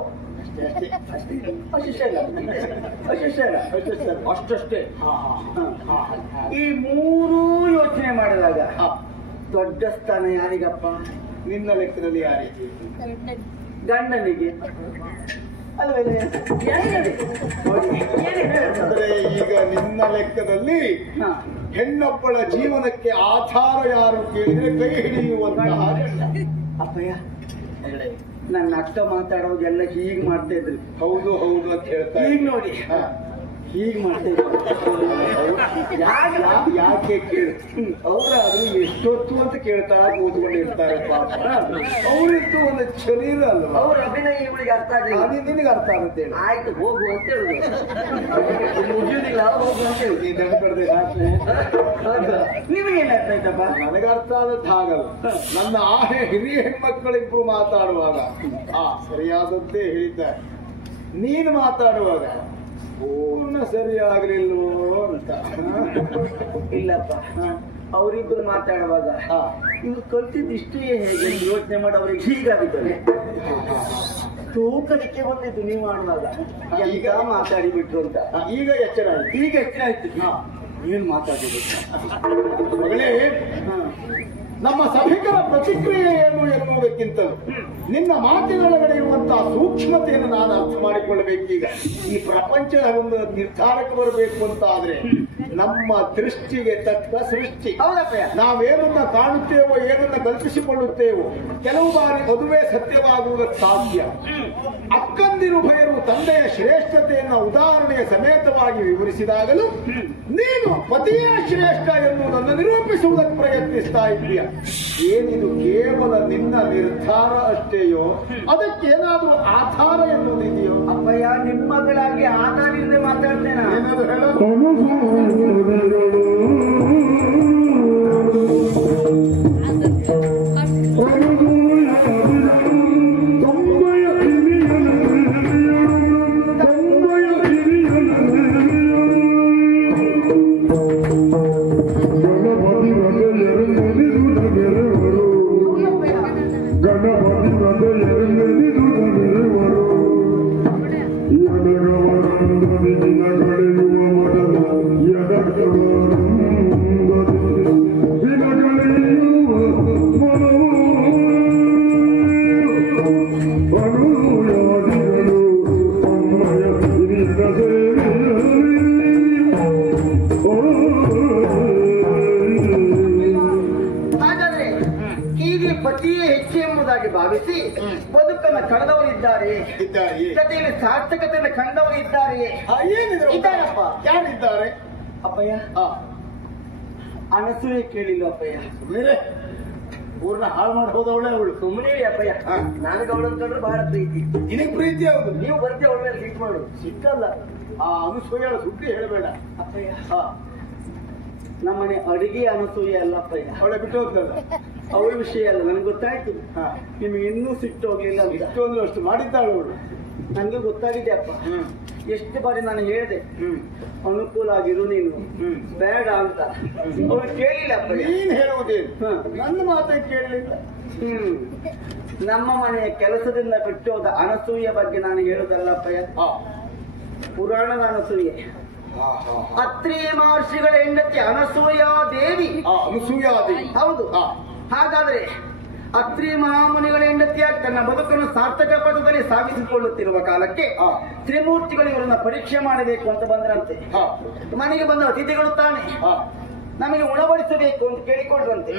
ಅಷ್ಟಷ್ಟೇ. ಈ 3 ಯೋಚನೆ ಮಾಡಿದಾಗ ದೊಡ್ಡ ಸ್ಥಾನ ಯಾರಿಗಪ್ಪ? ನಿನ್ನ ಲೆಕ್ಕದಲ್ಲಿ ಯಾರಿಗೆ? ಗಂಡನಿಗೆ. ಅಂದ್ರೆ ಈಗ ನಿನ್ನ ಲೆಕ್ಕದಲ್ಲಿ ಹೆಣ್ಣೊಬ್ಬಳ ಜೀವನಕ್ಕೆ ಆಧಾರ ಯಾರು ಕೇಳಿದ್ರೆ ಕೈ ಹಿಡಿಯುವಂತಹ. ಅಪ್ಪಯ್ಯ, ನನ್ನ ಅಕ್ಕ ಮಾತಾಡೋದೆಲ್ಲ ಹೀಗೆ ಮಾಡ್ತಾ ಇದ್ರು. ಹೌದು ಅಂತ ಹೇಳ್ತಾ ಈಗ ನೋಡಿ ಹೀಗೆ ಮಾಡ್ತಾ ಇದ್ರು. ಯಾಕೆ ಕೇಳ? ಅವರಾದ್ರೂ ಎಷ್ಟೊತ್ತು ಅಂತ ಕೇಳ್ತಾ ಕೂತ್ಕೊಂಡಿರ್ತಾರೆ ಪಾಪ. ಅವರಿದ್ದು ಒಂದು ಶರೀರ ಅಲ್ವಾ? ಅವ್ರ ಅಭಿನಯ ಇವಳಿಗೆ ಅರ್ಥ ಆಗಲಿಲ್ಲ. ನಿನಗೆ ಅರ್ಥ ಆಗುತ್ತೆ. ಆಯ್ತು, ಹೋಗು ಅಂತ ಹೇಳುದು. ಮುಗಿಯುದಿಲ್ಲ, ಹೋಗು ಅಂತ ಹೇಳುದು. ನಿಮಗೆ ಏನ್ ಅರ್ಥ ಆಯ್ತಪ್ಪ? ನನಗೆ ಅರ್ಥ ಆದದ್ದು ಹಾಗಲ್ಲ. ನನ್ನ ಹಿರಿಯ ಹೆಣ್ಮಕ್ಕಳಿಬ್ರು ಮಾತಾಡುವಾಗ ಸರಿಯಾದಂತೆ ಹೇಳಿದ್ದಾರೆ. ನೀನು ಮಾತಾಡುವಾಗ ಪೂರ್ಣ ಸರಿಯಾಗಲಿಲ್ವೋ ಅಂತ. ಇಲ್ಲಪ್ಪ, ಅವರಿಬ್ಬರು ಮಾತಾಡುವಾಗ ಇವ್ರು ಕಲ್ತಿದ್ದಿಷ್ಟು ಹೇಗೆ ಯೋಚನೆ ಮಾಡಿ ಅವ್ರಿಗೆ ಹೀಗಾಗಿದ್ದಾರೆ. ತೂಕಡಿಕೆ ಬಂದಿದ್ದು ನೀವು ಮಾಡುವಾಗ ಈಗ ಮಾತಾಡಿಬಿಟ್ರು ಅಂತ. ಈಗ ಎಚ್ಚರ ಆಯ್ತು. ಏನ್ ಮಾತಾಡಿದ್ರು ಮಗಳೇ? ನಮ್ಮ ಸಭಿಕರ ಪ್ರತಿಕ್ರಿಯೆ ಏನು ಎನ್ನುವುದಕ್ಕಿಂತಲೂ ನಿನ್ನ ಮಾತಿನೊಳಗಡೆ ಇರುವಂತಹ ಸೂಕ್ಷ್ಮತೆಯನ್ನು ನಾನು ಅರ್ಥ ಮಾಡಿಕೊಳ್ಳಬೇಕೀಗ. ಈ ಪ್ರಪಂಚದ ಒಂದು ನಿರ್ಧಾರಕ್ಕೆ ಬರಬೇಕು ಅಂತ ಆದ್ರೆ ನಮ್ಮ ದೃಷ್ಟಿಗೆ ತಕ್ಕ ಸೃಷ್ಟಿ. ನಾವೇನನ್ನ ಕಾಣುತ್ತೇವೋ, ಏನನ್ನ ಕಲ್ಪಿಸಿಕೊಳ್ಳುತ್ತೇವೋ, ಕೆಲವು ಬಾರಿ ಅದುವೇ ಸತ್ಯವಾಗುವುದಕ್ಕೆ ಸಾಧ್ಯ. ಅಕ್ಕಂದಿರುಭಯರು ತಂದೆಯ ಶ್ರೇಷ್ಠತೆಯನ್ನ ಉದಾಹರಣೆಯ ಸಮೇತವಾಗಿ ವಿವರಿಸಿದಾಗಲೂ ನೀನು ಪತಿಯೇ ಶ್ರೇಷ್ಠ ಎನ್ನುವುದನ್ನು ನಿರೂಪಿಸುವುದಕ್ಕೆ ಪ್ರಯತ್ನಿಸ್ತಾ ಇದ್ದೀಯ. ಏನಿದು ಕೇವಲ ನಿನ್ನ ನಿರ್ಧಾರ ಅಷ್ಟೇಯೋ, ಅದಕ್ಕೇನಾದ್ರೂ ಆಧಾರ ಎನ್ನುವುದಿದೆಯೋ? ಅಪ್ಪಯ್ಯ, ನಿಮ್ಮ ಮಗಳಾಗಿ ಆಧಾರದಿಂದ ಮಾತಾಡ್ತೇನೆ. ಏನಾದ್ರು ಹೇಳೋ? Oh ಎಂಬುದಾಗಿ ಭಾವಿಸಿ ಬದುಕನ್ನು ಕಳೆದವರಿದ್ದಾರೆ, ಇದ್ದಾರೆ. ಜೊತೆಯಲ್ಲಿ ಸಾರ್ಥಕತೆಯನ್ನು ಕಂಡವರು ಇದ್ದಾರೆ. ಏನಿದ್ರು ಇದ್ದಾರಪ್ಪ. ಯಾರಿದ್ದಾರೆ? ಅಪ್ಪಯ್ಯ, ಆ, ಅನಸೂಯೆ ಕೇಳಿಲ್ಲ ಅಪ್ಪಯ್ಯ. ಬೇರೆ ಊರ್ನ ಹಾಳು ಮಾಡಿ ಹೋದವಳೆ ಅವಳು. ಸುಮ್ಮನೆ ಅಪ್ಪಯ್ಯ, ನನಗೆ ಅವಳನ್ನು ಕಂಡ್ರೆ ಬಹಳ ಪ್ರೀತಿ. ನಿನಗೆ ಪ್ರೀತಿ ಹೌದು. ನೀವು ಬರ್ತೀವಿ ಅವಳ ಮೇಲೆ ಸಿಟ್ ಮಾಡು. ಸಿಕ್ಕಲ್ಲ. ಆ ಅನುಸೂಯ ಸುದ್ದಿ ಹೇಳಬೇಡ ಅಪ್ಪಯ್ಯ, ಆ, ನಮ್ಮನೆ ಅಡಿಗೆ ಅನಸೂಯೆ ಅಲ್ಲ ಅಪ್ಪಯ್ಯ. ಅವಳೆ ಬಿಟ್ಟು ಹೋಗ್ತಲ್ಲ. ಅವಳ ವಿಷಯ ಅಲ್ಲ, ನನಗೆ ಗೊತ್ತಾಯ್ತು. ಹಾ, ನಿಮ್ಗೆ ಇನ್ನೂ ಸಿಟ್ಟು ಹೋಗ್ಲಿಲ್ಲ ಅಂತ. ಇಷ್ಟೊಂದು ಅಷ್ಟು ಮಾಡಿದ್ದಾಳು ಅವಳು. ನನಗೆ ಗೊತ್ತಾಗಿದೆ ಅಪ್ಪ. ಎಷ್ಟು ಬಾರಿ ನಾನು ಹೇಳಿದೆ ಅನುಕೂಲ ಆಗಿರು ನೀನು, ಬೇಡ ಅಂತ. ಅವಳು ಕೇಳಿಲ್ಲ ಅಪ್ಪ. ನೀನ್ ಹೇಳುವುದೇನು? ನನ್ನ ಮಾತೇ ಕೇಳಲಿಲ್ಲ. ನಮ್ಮ ಮನೆಯ ಕೆಲಸದಿಂದ ಬಿಟ್ಟು ಹೋದ ಅನಸೂಯ ಬಗ್ಗೆ ನಾನು ಹೇಳುದಲ್ಲ ಅಪ್ಪಯ್ಯ, ಪುರಾಣದ ಅನಸೂಯೆ. ಅತ್ರಿ ಮಹರ್ಷಿಗಳ ಹೆಂಡತಿ ಅನಸೂಯ ದೇವಿ. ಅನಸೂಯಾದೇವಿ. ಹೌದು. ಆ. ಹಾಗಾದ್ರೆ ಅತ್ರಿ ಮಹಾಮುನಿಗಳ ಹೆಂಡತಿಯಾಗಿ ತನ್ನ ಬದುಕನ್ನು ಸಾರ್ಥಕ ಪಥದಲ್ಲಿ ಸಾಗಿಸಿಕೊಳ್ಳುತ್ತಿರುವ ಕಾಲಕ್ಕೆ ತ್ರಿಮೂರ್ತಿಗಳು ಇವರನ್ನ ಪರೀಕ್ಷೆ ಮಾಡಬೇಕು ಅಂತ ಬಂದ್ರಂತೆ. ಮನೆಗೆ ಬಂದ ಅತಿಥಿಗಳು ತಾನೆ ನಮಗೆ ಉಣಬಡಿಸಬೇಕು ಅಂತ ಕೇಳಿಕೊಂಡ್ರಂತೆ.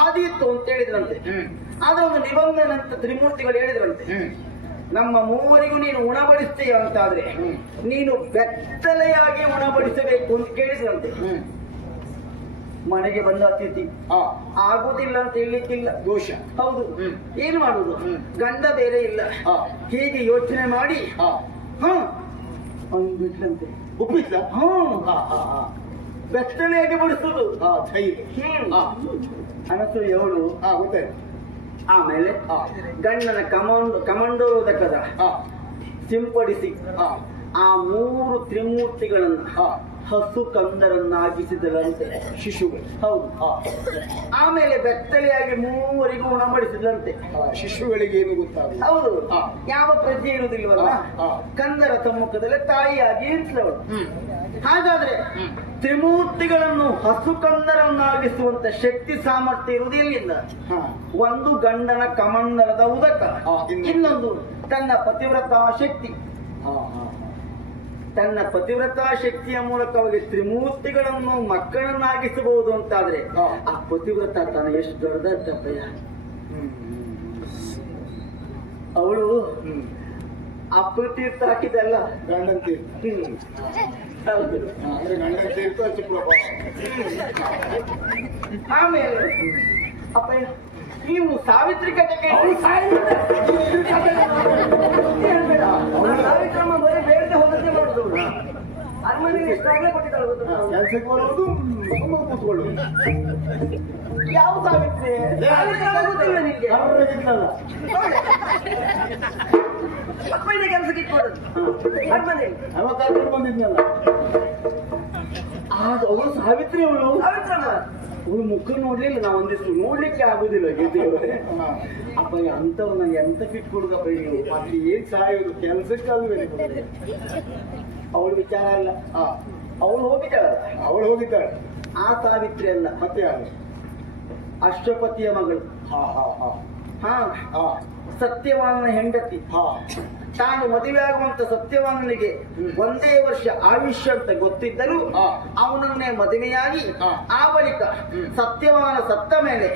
ಆದೀತು ಅಂತ ಹೇಳಿದ್ರಂತೆ. ಆದ್ರೆ ಒಂದು ನಿಬಂಧನೆ ಅಂತ ತ್ರಿಮೂರ್ತಿಗಳು ಹೇಳಿದ್ರಂತೆ, ನಮ್ಮ ಮೂವರಿಗೂ ನೀನು ಉಣಬಡಿಸ್ತೀಯ ಅಂತಾದ್ರೆ ನೀನು ಬೆತ್ತಲೆಯಾಗಿ ಉಣಬಡಿಸಬೇಕು ಅಂತ ಕೇಳಿದ್ರಂತೆ. ಮನೆಗೆ ಬಂದ ಅತಿಥಿ ಆಗುದಿಲ್ಲ ಅಂತ ಹೇಳಲಿಕ್ಕಿಲ್ಲ, ದೋಷ. ಹೌದು. ಏನು ಮಾಡುದು, ಗಂಡ ಬೇರೆ ಇಲ್ಲ. ಹೀಗೆ ಯೋಚನೆ ಮಾಡಿ ಅಂದ್ಬಿಟ್ಲಂತೆ. ಒಪ್ಪಿದ್ದ? ಬೆತ್ತಲೆಯಾಗಿ ಬಡಿಸುದು ಅನಸೂಯವಳು ಗೊತ್ತಾಯ್ತು. ಆಮೇಲೆ ಗಂಡನ ಕಮಂಡೋದಕದ ಸಿಂಪಡಿಸಿ ಆ ಮೂರು ತ್ರಿಮೂರ್ತಿಗಳನ್ನ ಹಸು ಕಂದರನ್ನಾಗಿಸಿದಳಂತೆ, ಶಿಶುಗಳು. ಹೌದು. ಆಮೇಲೆ ಬೆತ್ತಲೆಯಾಗಿ ಮೂವರಿಗೂ ಉಣಬಡಿಸಿದಂತೆ. ಶಿಶುಗಳಿಗೆ ಏನು ಗೊತ್ತಾಗ? ಹೌದು. ಯಾವ ಪ್ರಜ್ಞೆ ಇರುವುದಿಲ್ವಲ್ಲ, ಕಂದರ ಸಮ್ಮುಖದಲ್ಲಿ ತಾಯಿಯಾಗಿ ಇರಿಸಿದವಳು. ಹಾಗಾದ್ರೆ ತ್ರಿಮೂರ್ತಿಗಳನ್ನು ಹಸು ಕಂದರನ್ನಾಗಿಸುವಂತ ಶಕ್ತಿ ಸಾಮರ್ಥ್ಯ ಇರುವುದು ಎಲ್ಲಿಂದ? ಒಂದು ಗಂಡನ ಕಮಂಡಲದ ಉದಕ, ಇನ್ನೊಂದು ತನ್ನ ಪತಿವ್ರತಾ ಶಕ್ತಿ. ತನ್ನ ಪತಿವ್ರತಾ ಶಕ್ತಿಯ ಮೂಲಕವಾಗಿ ತ್ರಿಮೂರ್ತಿಗಳನ್ನು ಮಕ್ಕಳನ್ನಾಗಿಸಬಹುದು ಅಂತಾದ್ರೆ ಆ ಪತಿವ್ರತ ತಾನು ಎಷ್ಟು ದೊಡ್ಡದಪ್ಪಯ್ಯ. ಅವಳು ಅಪ್ಪನ ತೀರ್ಥ ಹಾಕಿದಲ್ಲ, ಗಂಡನ ತೀರ್ಥ. ಹೌದು. ಅಂದ್ರೆ ಗಂಡನ ತೀರ್ಥ ಚಿಕ್ಕ. ಆಮೇಲೆ ಅಪ್ಪಯ್ಯ ನೀವು ಸಾವಿತ್ರಿ ಕಥೆ ಕೇಳಿ. ಸಾವಿತ್ರಮ್ಮ ಬರೀ ಬೇಡದೆ ಹೋಗದೆ ಮಾಡುದು. ಅರಮನೆಗೆ ಎಷ್ಟಾಗಲೇ ಕೊಟ್ಟಿದ್ದಾಳೆ ಕೆಲಸಕ್ಕೆ ಬರುವುದು, ಕೂತ್ಕೊಳ್ಳುದು. ಯಾವ ಸಾವಿತ್ರಿ? ಗೊತ್ತಿಲ್ಲ ನಿನ್ಗೆ? ಅಪ್ಪಯ್ಯನ ಕೆಲಸಕ್ಕೆ ಇಟ್ಕೊಡೋದು ಅರಮನೆಗೆ. ಅವ ಕರ್ಕೊಂಡು ಬಂದಿದ್ನಲ್ಲ, ಅವಳು ಸಾವಿತ್ರಿ. ಅವಳು ಸಾವಿತ್ರಮ್ಮ ಅವಳು ಮುಖ ನೋಡ್ಲಿಲ್ಲ, ನಾವು ಒಂದಿಷ್ಟು ನೋಡ್ಲಿಕ್ಕೆ ಆಗುದಿಲ್ಲ. ಅಪ್ಪಯ್ಯ ಅಂತವ್ ನಂಗೆ ಎಂತ ಕಿಟ್ಕೊಡುದಪ್ಪ ನೀವು. ಮತ್ತೆ ಏನ್ ಸಾಯೋದು ಕೆಲಸಕ್ಕಲ್ವೇ? ಅವಳು ವಿಚಾರ ಅಲ್ಲ, ಅವಳು ಹೋಗಿದ್ದಾಳ. ಅವಳು ಹೋಗಿದ್ದಾಳೆ. ಆ ಸಾವಿತ್ರಿ ಅಲ್ಲ, ಮತ್ತೆ ಯಾರು? ಅಶ್ವಪತಿಯ ಮಗಳು. ಸತ್ಯವಾನನ ಹೆಂಡತಿ. ತಾನು ಮದುವೆ ಆಗುವಂತ ಸತ್ಯವಾನನಿಗೆ ಒಂದೇ ವರ್ಷ ಆಯುಷ್ಯ ಅಂತ ಗೊತ್ತಿದ್ದರೂ ಅವನನ್ನೇ ಮದುವೆಯಾಗಿ ಆ ಬಳಿಕ ಸತ್ಯವಾನ ಸತ್ತ ಮೇಲೆ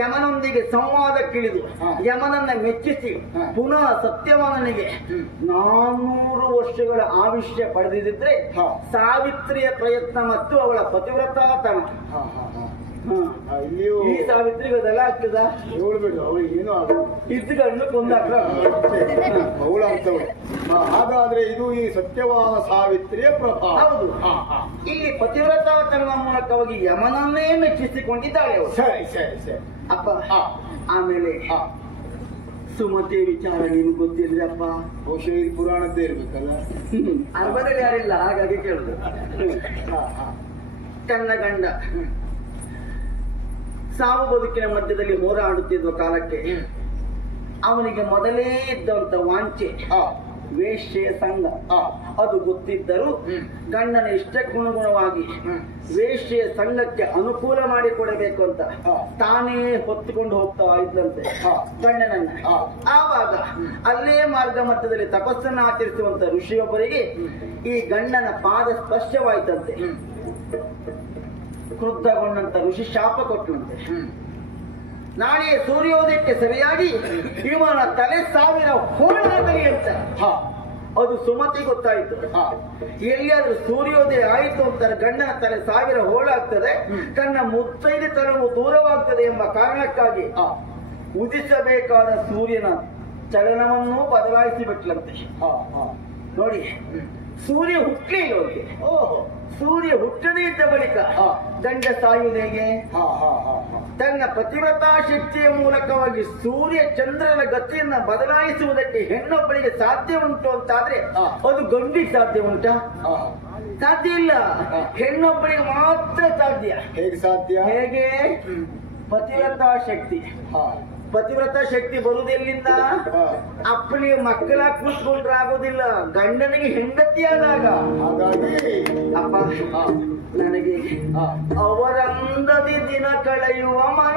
ಯಮನೊಂದಿಗೆ ಸಂವಾದಕ್ಕಿಳಿದು ಯಮನನ್ನ ಮೆಚ್ಚಿಸಿ ಪುನಃ ಸತ್ಯವಾನನಿಗೆ 400 ವರ್ಷಗಳ ಆಯುಷ್ಯ ಪಡೆದಿದ್ರೆ ಸಾವಿತ್ರಿಯ ಪ್ರಯತ್ನ ಮತ್ತು ಅವಳ ಪತಿವ್ರತಾತನ. ಈ ಸಾವಿತ್ರಿಗದೆಲ್ಲ ಆಗ್ತದ? ಹೇಳ್ಬಿಡು, ಅವಳಿಗೆ ಏನೂ ಆಗುದು. ಇದ್ದುಗಳನ್ನು ಕೊಂದಾಕ್ರ ಅವಳು ಅಂತವಳು. ಹಾಗಾದ್ರೆ ಇದು ಈ ಸತ್ಯವಾನ ಸಾವಿತ್ರಿಯ ಪ್ರಭಾವ. ಹೌದು. ಇಲ್ಲಿ ಪತಿವ್ರತಾತನ ಮೂಲಕವಾಗಿ ಯಮನನ್ನೇ ಮೆಚ್ಚಿಸಿಕೊಂಡಿದ್ದಾಳೆ ಅವಳು. ಸರಿ ಸರಿ ಸರಿ ಅಪ್ಪ. ಆಮೇಲೆ ಸುಮತಿ ವಿಚಾರ ನಿಮ್ಗೆ ಗೊತ್ತಿದ್ರೆ ಅಪ್ಪ? ಬಹುಶಃ ಇದು ಪುರಾಣದ್ದೇ ಇರ್ಬೇಕಲ್ಲ. ಅರಮನೆಯಲ್ಲಿ ಯಾರಿಲ್ಲ, ಹಾಗಾಗಿ ಕೇಳುದು. ತನ್ನ ಗಂಡ ಸಾವು ಬದುಕಿನ ಮಧ್ಯದಲ್ಲಿ ಹೋರಾಡುತ್ತಿರುವ ಕಾಲಕ್ಕೆ ಅವನಿಗೆ ಮೊದಲೇ ಇದ್ದಂತ ವಾಂಚೆ ವೇಶ್ಯೆಯ ಸಂಘ ಅದು ಗೊತ್ತಿದ್ದರೂ ಗಂಡನ ಇಷ್ಟಕ್ಕನುಗುಣವಾಗಿ ವೇಶ್ಯೆಯ ಸಂಘಕ್ಕೆ ಅನುಕೂಲ ಮಾಡಿಕೊಡಬೇಕು ಅಂತ ತಾನೇ ಹೊತ್ತುಕೊಂಡು ಹೋಗ್ತಾ ಇದ್ದಂತೆ ಗಂಡನನ್ನ. ಆವಾಗ ಅಲ್ಲೇ ಮಾರ್ಗ ಮಧ್ಯದಲ್ಲಿ ತಪಸ್ಸನ್ನು ಆಚರಿಸುವಂತ ಋಷಿಯೊಬ್ಬರಿಗೆ ಈ ಗಂಡನ ಪಾದ ಸ್ಪರ್ಶವಾಯ್ತಂತೆ. ಕ್ರುದ್ಧಗೊಂಡಂತ ಋಷಿ ಶಾಪ ಕೊಟ್ಟಂತೆ, ನಾಳೆ ಸೂರ್ಯೋದಯಕ್ಕೆ ಸರಿಯಾಗಿ ಇವನ ತಲೆ 1000 ಹೋಳಾಗಲಿ ಅಂತ ಅದು ಸುಮತಿ ಗೊತ್ತಾಯ್ತು. ಎಲ್ಲಿಯಾದ್ರೂ ಸೂರ್ಯೋದಯ ಆಯಿತು ಅಂತಾರೆ ಗಂಡನ ತಲೆ 1000 ಹೋಳಾಗ್ತದೆ, ತನ್ನ ಮುತ್ತೈದೆ ತನವು ದೂರವಾಗ್ತದೆ ಎಂಬ ಕಾರಣಕ್ಕಾಗಿ ಉದಿಸಬೇಕಾದ ಸೂರ್ಯನ ಚಲನವನ್ನು ಬದಲಾಯಿಸಿ ಬಿಟ್ಲಂತೆ. ನೋಡಿ, ಸೂರ್ಯ ಹುಟ್ಟಲಿಲ್ಲ ಅವರಿಗೆ. ಸೂರ್ಯ ಹುಟ್ಟದೇ ಇದ್ದ ಬಳಿಕ ಗಂಡ ಸಾಯುವುದು ಹೇಗೆ? ತನ್ನ ಪತಿವ್ರತಾ ಶಕ್ತಿಯ ಮೂಲಕವಾಗಿ ಸೂರ್ಯ ಚಂದ್ರನ ಗತಿಯನ್ನ ಬದಲಾಯಿಸುವುದಕ್ಕೆ ಹೆಣ್ಣೊಬ್ಬಳಿಗೆ ಸಾಧ್ಯ ಉಂಟು ಅಂತಾದ್ರೆ ಅದು ಗಂಡಿಗೆ ಸಾಧ್ಯ ಉಂಟಾ? ಸಾಧ್ಯ ಇಲ್ಲ. ಹೆಣ್ಣೊಬ್ಬಳಿಗೆ ಮಾತ್ರ ಸಾಧ್ಯ. ಹೇಗೆ ಸಾಧ್ಯ? ಹೇಗೆ? ಪತಿವ್ರತಾ ಶಕ್ತಿ. ಪತಿವ್ರತಾ ಶಕ್ತಿ ಬರುವುದೆಲ್ಲಿಂದ? ಅಪ್ಪನಿಗೆ ಮಕ್ಕಳ ಕೂತ್ಕೊಂಡ್ರೆ ಆಗೋದಿಲ್ಲ, ಗಂಡನಿಗೆ ಹೆಂಡತಿಯಾದಾಗ. ಹಾಗಾಗಿ ಅಪ್ಪ ನನಗೆ ಅವರಂದದಿ ದಿನ ಕಳೆಯುವ ಮನ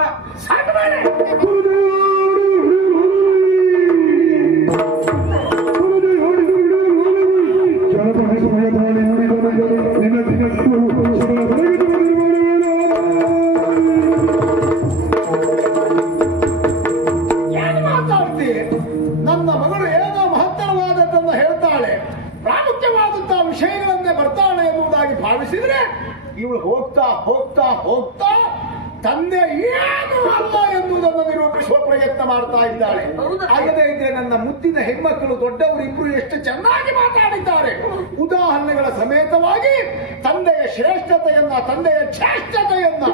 ನನ್ನ ಮಗಳು ಏನೋ ಮಹತ್ತರವಾದದ್ದನ್ನು ಹೇಳ್ತಾಳೆ, ಪ್ರಾಮುಖ್ಯವಾದಂತಹ ವಿಷಯಗಳನ್ನೇ ಬರ್ತಾಳೆ ಎನ್ನುವುದಾಗಿ ಭಾವಿಸಿದ್ರೆ ಇವಳು ಹೋಗ್ತಾ ಹೋಗ್ತಾ ಹೋಗ್ತಾ ತಂದೆ ಏನು ಅಲ್ಲ ಎನ್ನುವುದನ್ನು ನಿರೂಪಿಸುವ ಪ್ರಯತ್ನ ಮಾಡ್ತಾ ಇದ್ದಾಳೆ. ಆಗದೇ ಇದ್ರೆ ನನ್ನ ಮುದ್ದಿನ ಹೆಣ್ಮಕ್ಕಳು ದೊಡ್ಡವರು ಇಬ್ರು ಎಷ್ಟು ಚೆನ್ನಾಗಿ ಮಾತಾಡಿದ್ದಾರೆ. ಉದಾಹರಣೆಗಳ ಸಮೇತವಾಗಿ ತಂದೆಯ ಶ್ರೇಷ್ಠತೆಯನ್ನ, ತಂದೆಯ ಶ್ರೇಷ್ಠತೆಯನ್ನ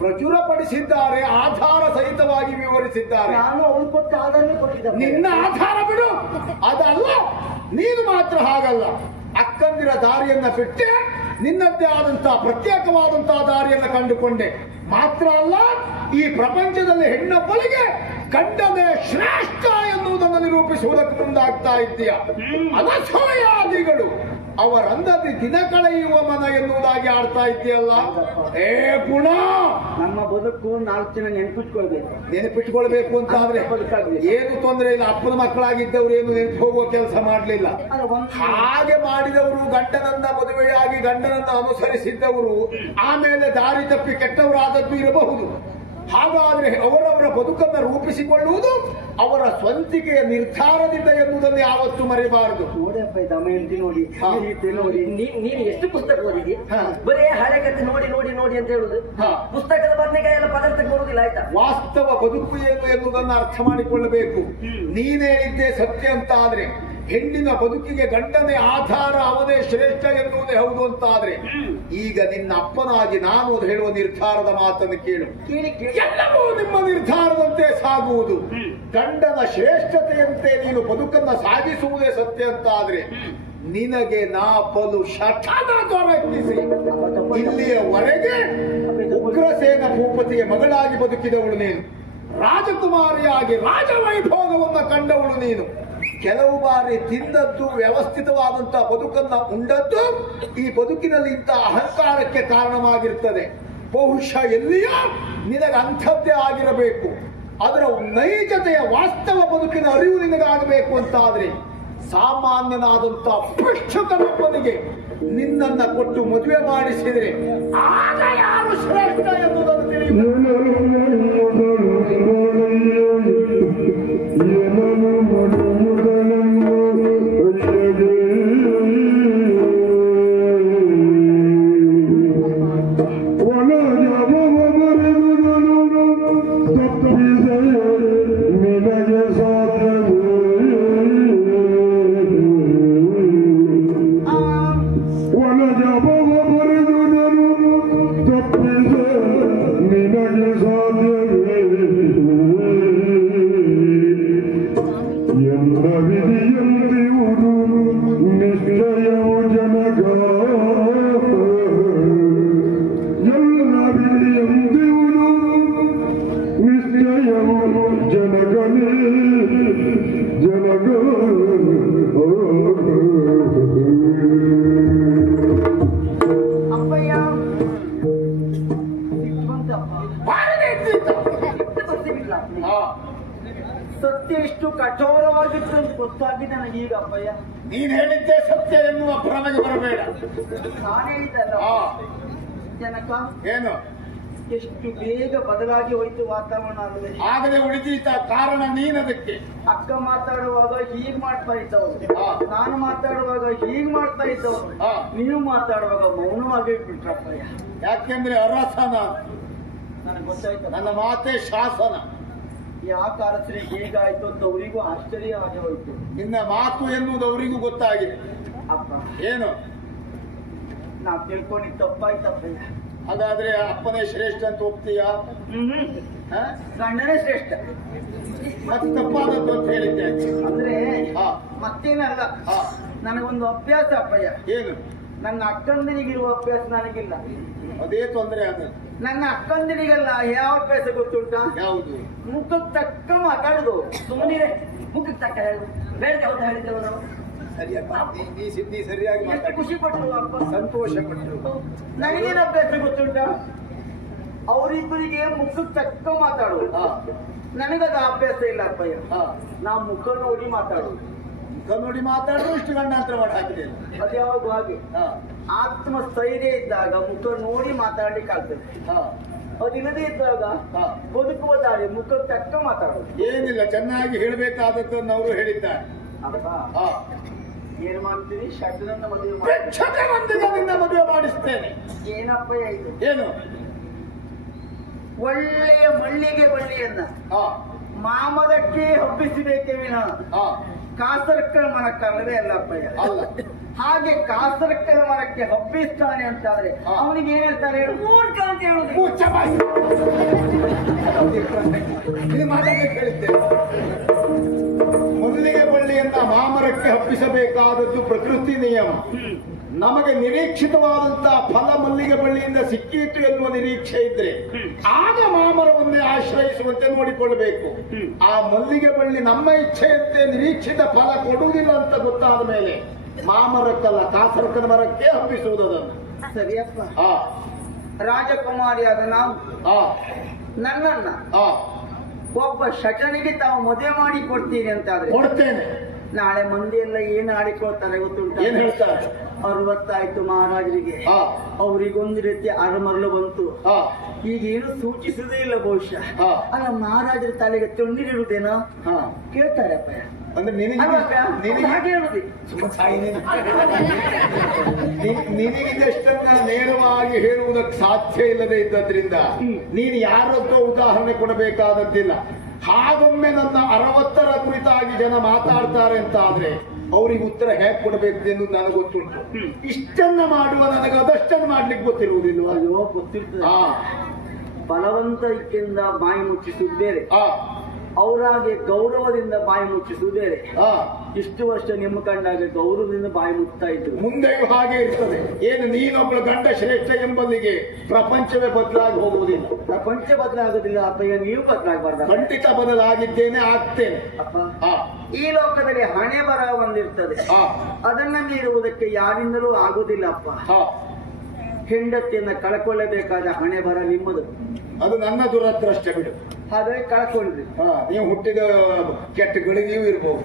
ಪ್ರಚುರಪಡಿಸಿದ್ದಾರೆ, ಆಧಾರ ಸಹಿತವಾಗಿ ವಿವರಿಸಿದ್ದಾರೆ. ನಾನು ಅವನು ಕೊಟ್ಟ ಆಧಾರ ಕೊಟ್ಟಿದ್ದ. ನಿನ್ನ ಆಧಾರ ಬಿಡು, ಅದಲ್ಲ. ನೀನು ಮಾತ್ರ ಹಾಗಲ್ಲ, ಅಕ್ಕಂದಿರ ದಾರಿಯನ್ನ ಬಿಟ್ಟೆ ನಿನ್ನದ್ದೇ ಆದಂತಹ ಪ್ರತ್ಯೇಕವಾದಂತಹ ದಾರಿಯನ್ನು ಕಂಡುಕೊಂಡೆ. ಮಾತ್ರ ಅಲ್ಲ, ಈ ಪ್ರಪಂಚದಲ್ಲಿ ಹೆಣ್ಣೊಬ್ಬಳಿಗೆ ಗಂಡನೇ ಶ್ರೇಷ್ಠ ಎನ್ನುವುದನ್ನು ನಿರೂಪಿಸುವುದಕ್ಕೆ ಮುಂದಾಗ್ತಾ ಇದ್ದೀಯ. ಅನಸೂಯಾದಿಗಳು ಅವರಂದದಿ ದಿನ ಕಳೆಯುವ ಮನ ಎನ್ನುವುದಾಗಿ ಆಡ್ತಾ ಇದೆಯಲ್ಲ. ಏ ಗುಣ, ನಮ್ಮ ಬದುಕು 4 ಜನ ನೆನಪಿಟ್ಕೊಳ್ಬೇಕು ಅಂತ ಆದ್ರೆ ಏನು ತೊಂದರೆ ಇಲ್ಲ. ಅಪ್ಪನ ಮಕ್ಕಳಾಗಿದ್ದವರು ಏನು ನೆನಪು ಹೋಗುವ ಕೆಲಸ ಮಾಡಲಿಲ್ಲ. ಹಾಗೆ ಮಾಡಿದವರು, ಗಂಡನನ್ನ ಮದುವೆಯಾಗಿ ಗಂಡನನ್ನ ಅನುಸರಿಸಿದ್ದವರು ಆಮೇಲೆ ದಾರಿ ತಪ್ಪಿ ಕೆಟ್ಟವರಾದದ್ದು ಇರಬಹುದು. ಹಾಗಾದ್ರೆ ಅವರವರ ಬದುಕನ್ನು ರೂಪಿಸಿಕೊಳ್ಳುವುದು ಅವರ ಸ್ವಂತಿಕೆಯ ನಿರ್ಧಾರದಿಂದ ಎನ್ನುವುದನ್ನು ಯಾವತ್ತೂ ಮರೆಯಬಾರದು. ನೋಡಿ, ನೀನು ಎಷ್ಟು ಪುಸ್ತಕ ಓದಿದಿ? ಬರೇ ಹಳೆ ಕಥೆ ನೋಡಿ ನೋಡಿ ನೋಡಿ ಅಂತ ಹೇಳುದು. ಪುಸ್ತಕದ ಬದನೆಕಾಯಿ ಎಲ್ಲ ಪದಾರ್ಥಕ್ಕೆ ಬರುವುದಿಲ್ಲ, ಆಯ್ತಾ? ವಾಸ್ತವ ಬದುಕು ಏನು ಎನ್ನುವುದನ್ನು ಅರ್ಥ ಮಾಡಿಕೊಳ್ಳಬೇಕು. ನೀನೇನಿದ್ದೆ ಸತ್ಯ ಅಂತ ಆದ್ರೆ, ಹೆಣ್ಣಿನ ಬದುಕಿಗೆ ಗಂಡನೇ ಆಧಾರ, ಅವನೇ ಶ್ರೇಷ್ಠ ಎನ್ನುವುದೇ ಹೌದು ಅಂತ ಆದ್ರೆ, ಈಗ ನಿನ್ನ ಅಪ್ಪನಾಗಿ ನಾನು ಹೇಳುವ ನಿರ್ಧಾರದ ಮಾತನ್ನು ಕೇಳು. ಎಲ್ಲವೂ ನಿಮ್ಮ ನಿರ್ಧಾರದಂತೆ ಸಾಗುವುದು. ಗಂಡನ ಶ್ರೇಷ್ಠತೆಯಂತೆ ನೀನು ಬದುಕನ್ನ ಸಾಗಿಸುವುದೇ ಸತ್ಯ ಅಂತ ಆದ್ರೆ, ನಿನಗೆ ನಾ ಬಲು ಶಠನ ದೊರಕಿಸಿ ಇಲ್ಲಿಯವರೆಗೆ ಉಗ್ರಸೇನ ಭೂಪತಿಯ ಮಗಳಾಗಿ ಬದುಕಿದವಳು ನೀನು. ರಾಜಕುಮಾರಿಯಾಗಿ ರಾಜವೈಭೋಗವನ್ನ ಕಂಡವಳು ನೀನು. ಕೆಲವು ಬಾರಿ ತಿಂದದ್ದು, ವ್ಯವಸ್ಥಿತವಾದಂತಹ ಬದುಕನ್ನ ಉಂಡದ್ದು ಈ ಬದುಕಿನಲ್ಲಿ ಇಂಥ ಅಹಂಕಾರಕ್ಕೆ ಕಾರಣವಾಗಿರ್ತದೆ. ಬಹುಶಃ ಎಲ್ಲಿಯೋ ನಿನಗೆ ಅಂಥದ್ದೇ ಆಗಿರಬೇಕು. ಅದರ ನೈಜತೆಯ ವಾಸ್ತವ ಬದುಕಿನ ಅರಿವು ನಿನಗಾಗಬೇಕು ಅಂತಾದ್ರೆ, ಸಾಮಾನ್ಯನಾದಂತಹ ಪೃಷ್ಠತನೊಬ್ಬನಿಗೆ ನಿನ್ನನ್ನ ಕೊಟ್ಟು ಮದುವೆ ಮಾಡಿಸಿದ್ರೆ ಆಗ ಯಾರು ಶ್ರೇಷ್ಠ ಎಂಬುದನ್ನು ಸತ್ಯ ಇಷ್ಟು ಕಠೋರವಾಗಿತ್ತು ಅಂತ ಗೊತ್ತಾಗಿದೆ ನನಗೆ ಈಗ. ಅಪ್ಪಯ್ಯ, ನೀನ್ ಹೇಳಿದ್ದೆ ಸತ್ಯ ಎನ್ನುವ ಭ್ರಮೆಗೆ ಬರಬೇಡ. ನಾನು ಹೇಳಿದ್ದಲ್ಲ ಜನಕ. ಏನು ಎಷ್ಟು ಬೇಗ ಬದಲಾಗಿ ಹೋಯ್ತು ವಾತಾವರಣ ಅಲ್ಲದೆ. ಆಗದೆ ಉಳಿದೀತ ಕಾರಣ ನೀನದಕ್ಕೆ. ಅಕ್ಕ ಮಾತಾಡುವಾಗ ಹೀಗ್ ಮಾಡ್ತಾ ಇದ್ದವರು, ನಾನು ಮಾತಾಡುವಾಗ ಹೀಗ್ ಮಾಡ್ತಾ ಇದ್ದವರು, ನೀವು ಮಾತಾಡುವಾಗ ಮೌನವಾಗಿ ಬಿಟ್ರಪ್ಪಯ್ಯ. ಯಾಕೆಂದ್ರೆ ಅರಸನ ನನಗೆ ಗೊತ್ತಾಯ್ತು, ನನ್ನ ಮಾತೆ ಶಾಸನ. ಯಾಕೆ ಅರಸರಿ ಹೀಗಾಯ್ತು ಅಂತ ಅವರಿಗೂ ಆಶ್ಚರ್ಯವಾಗಿ ಹೋಯ್ತು. ನಿನ್ನ ಮಾತು ಎನ್ನುವುದು ಅವರಿಗೂ ಗೊತ್ತಾಗಿದೆ. ಅಪ್ಪ ಏನು ನಾವ್ ತಿಳ್ಕೊಂಡಿದ್ದು ತಪ್ಪಾಯ್ತಪ್ಪಯ್ಯ. ಹಾಗಾದ್ರೆ ಅಪ್ಪನೇ ಶ್ರೇಷ್ಠ ಅಂತ ಒಪ್ತೀಯಾ? ಗಂಡನೇ ಶ್ರೇಷ್ಠ ಮತ್ತೆ ತಪ್ಪಾದದ್ದು ಅಂತ ಹೇಳಿದ್ದೆ. ಅಂದ್ರೆ ಮತ್ತೇನಲ್ಲ, ನನಗೊಂದು ಅಭ್ಯಾಸ ಅಪ್ಪಯ್ಯ. ಏನು? ನನ್ನ ಅಕ್ಕಂದಿರಿಗಿರುವ ಅಭ್ಯಾಸ ನನಗಿಲ್ಲ. ಅದೇ ತೊಂದರೆ ಆದ. ನನ್ನ ಅಕ್ಕಂದಿರಿಗೆಲ್ಲ ಯಾವ ಅಭ್ಯಾಸ ಗೊತ್ತುಂಟ? ಯಾವುದು? ಮುಖಕ್ಕೆ ತಕ್ಕ ಮಾತಾಡುದು. ಸುಮ್ಮನೆ ಮುಖಕ್ಕೆ ತಕ್ಕ ಹೇಳುದು ಬೇಡ ಅಂತ ಹೇಳಿದ್ದೇವೆ ನಾವು. ನೀ ಸರಿಯಾಗಿ ಎಷ್ಟು ಖುಷಿ ಪಟ್ಟರು ಅಪ್ಪ, ಸಂತೋಷ ಪಟ್ಟರು. ನನಗೇನು ಅಭ್ಯಾಸ ಗೊತ್ತುಂಟ? ಅವರಿಬ್ಬರಿಗೆ ಮುಖಕ್ಕೆ ತಕ್ಕ ಮಾತಾಡುದು. ನನಗದ ಅಭ್ಯಾಸ ಇಲ್ಲ ಅಪ್ಪಯ್ಯ. ನಾವು ಮುಖ ನೋಡಿ ಮಾತಾಡುದು. ಮುಖ ನೋಡಿ ಮಾತಾಡಿದ್ರು ಇಷ್ಟು ಗಂಡಾಂತರ ಮಾಡಿ ಹಾಕಿದೆ. ಅದ್ಯಾವಾಗ ಹಾಗೆ ಆತ್ಮಸ್ಥೈರ್ಯ ಇದ್ದಾಗ ಮುಖ ನೋಡಿ ಮಾತಾಡ್ಲಿಕ್ಕೆ ಆಗ್ತದೆ. ಅದಿಲ್ಲದೆ ಇದ್ದಾಗ ಬದುಕುವ ದಾರಿ ಮುಖ ತಕ್ಕ ಮಾತಾಡೋದು. ಏನಿಲ್ಲ, ಚೆನ್ನಾಗಿ ಹೇಳಬೇಕಾದದ್ದನ್ನು ಅವರು ಹೇಳಿದ್ದಾರೆ. ಏನ್ ಮಾಡ್ತೀರಿ? ಶಟನನ್ನ ಮದುವೆ ಮದುವೆ ಮಾಡಿಸ್ತೇನೆ. ಏನಪ್ಪಯ್ಯ ಇದು? ಏನು? ಒಳ್ಳೆಯ ಮಳ್ಳಿಗೆ ಬಳ್ಳಿಯನ್ನ ಮಾಮದಕ್ಕೆ ಹಬ್ಬಿಸಬೇಕೇ ವಿನ ಕಾಸರಕ್ಕಳ ಮರಕ್ಕೆ ಅಲ್ಲವೇ ಅಲ್ಲಪ್ಪಯ್ಯ. ಹಾಗೆ ಕಾಸರಕ್ಕಳ ಮರಕ್ಕೆ ಹಬ್ಬಿಸ್ತಾನೆ ಅಂತಾದ್ರೆ ಅವನಿಗೆ ಏನಿರ್ತಾರೆ? ಮೂರ್ಖ ಅಂತ ಹೇಳುದು. ಮೊದಲಿಗೆ ಬಳ್ಳಿಯನ್ನ ಮಾಮರಕ್ಕೆ ಹಬ್ಬಿಸಬೇಕಾದದ್ದು ಪ್ರಕೃತಿ ನಿಯಮ. ನಮಗೆ ನಿರೀಕ್ಷಿತವಾದಂತಹ ಫಲ ಮಲ್ಲಿಗೆ ಬಳ್ಳಿಯಿಂದ ಸಿಕ್ಕಿತು ಎನ್ನುವ ನಿರೀಕ್ಷೆ ಇದ್ರೆ ಆಗ ಮಾಮರವನ್ನೇ ಆಶ್ರಯಿಸುವಂತೆ ನೋಡಿಕೊಳ್ಳಬೇಕು. ಆ ಮಲ್ಲಿಗೆ ಬಳ್ಳಿ ನಮ್ಮ ಇಚ್ಛೆಯಂತೆ ನಿರೀಕ್ಷಿತ ಫಲ ಕೊಡುವುದಿಲ್ಲ ಅಂತ ಗೊತ್ತಾದ ಮೇಲೆ ಮಾಮರಕ್ಕಲ್ಲ ಕಾಸರಕ್ಕನ ಮರಕ್ಕೆ ಹಬ್ಬಿಸುವುದನ್ನು. ಸರಿಯಪ್ಪ. ರಾಜಕುಮಾರಿಯಾದ ನಾವು ನನ್ನನ್ನ ಒಬ್ಬ ಶಟನಿಗೆ ತಾವು ಮದುವೆ ಮಾಡಿ ಕೊಡ್ತೀನಿ ಅಂತಾದ್ರೆ ಕೊಡ್ತೇನೆ. ನಾಳೆ ಮಂದಿ ಎಲ್ಲ ಏನು ಆಡಿಕೊಳ್ತಾರೆ ಗೊತ್ತುಂಟ? ಏನ್ ಹೇಳ್ತಾರೆ? 60 ಮಹಾರಾಜರಿಗೆ ಅವರಿಗೊಂದು ರೀತಿ ಅರಮರಲು ಬಂತು. ಈಗೇನು ಸೂಚಿಸುವುದೇ ಇಲ್ಲ ಬಹುಶಃ. ಅಲ್ಲ, ಮಹಾರಾಜರ ತಲೆಗೆ ತೊಂದಿರುವುದೇನೋ ಕೇಳ್ತಾರೆ ಅಪ್ಪ. ಅಂದ್ರೆ ನಿನಗಿದಷ್ಟನ್ನ ನೇರವಾಗಿ ಹೇಳುವುದಕ್ಕೆ ಸಾಧ್ಯ ಇಲ್ಲದೆ ಇದ್ದದ್ರಿಂದ ನೀನು ಯಾರದ್ದೋ ಉದಾಹರಣೆ ಕೊಡಬೇಕಾದದ್ದಿಲ್ಲ. ಹಾಗೊಮ್ಮೆ ನನ್ನ 60ರ ಕುರಿತಾಗಿ ಜನ ಮಾತಾಡ್ತಾರೆ ಅಂತ ಆದ್ರೆ ಅವ್ರಿಗೆ ಉತ್ತರ ಹೇಗೆ ಕೊಡಬೇಕು ಎಂದು ನನಗೆ ಗೊತ್ತುಂಟು. ಇಷ್ಟನ್ನ ಮಾಡುವ ನನಗೆ ಅದಷ್ಟನ್ನು ಮಾಡ್ಲಿಕ್ಕೆ ಗೊತ್ತಿರುವುದಿಲ್ಲ. ಅಯ್ಯೋ, ಗೊತ್ತಿರ್ತದೆ. ಬಲವಂತಕ್ಕಿಂದ ಬಾಯಿ ಮುಚ್ಚಿಸುವುದು ಬೇರೆ, ಅವರಾಗೆ ಗೌರವದಿಂದ ಬಾಯಿ ಮುಚ್ಚಿಸುವುದು ಬೇರೆ. ಇಷ್ಟು ವರ್ಷ ನಿಮ್ಮ ಕಂಡಾಗ ಗೌರವದಿಂದ ಬಾಯಿ ಮುಚ್ತಾ ಇದ್ರು, ಮುಂದೆಯೂ ಹಾಗೆ ಇರ್ತದೆ. ಏನು ನೀನೊಬ್ಬಳು ಗಂಡ ಶ್ರೇಷ್ಠ ಎಂಬಲ್ಲಿಗೆ ಪ್ರಪಂಚವೇ ಬದಲಾಗಿ ಹೋಗುವುದಿಲ್ಲ. ಪ್ರಪಂಚ ಬದಲಾಗುದಿಲ್ಲ ಅಪ್ಪಯ್ಯ, ನೀವು ಬದಲಾಗಬಾರ್ದು. ಖಂಡಿತ ಬದಲಾಗಿದ್ದೇನೆ, ಆಗ್ತೇನೆ. ಈ ಲೋಕದಲ್ಲಿ ಹಣೆ ಬರ ಒಂದಿರ್ತದೆ, ಅದನ್ನ ಮೀರುವುದಕ್ಕೆ ಯಾರಿಂದಲೂ ಆಗುದಿಲ್ಲ ಅಪ್ಪ. ಹೆಂಡತಿಯನ್ನ ಕಳ್ಕೊಳ್ಳಬೇಕಾದ ಹಣೆ ಬರ ನಿಮ್ಮದು, ಅದು ನನ್ನ ದುರದೃಷ್ಟ ಬಿಡು. ಹಾಗಾಗಿ ಕಳ್ಕೊಂಡ್ರಿ. ನೀವು ಹುಟ್ಟಿದ ಕೆಟ್ಟ ಗಳಿಗೆಯೂ ಇರ್ಬೋದು.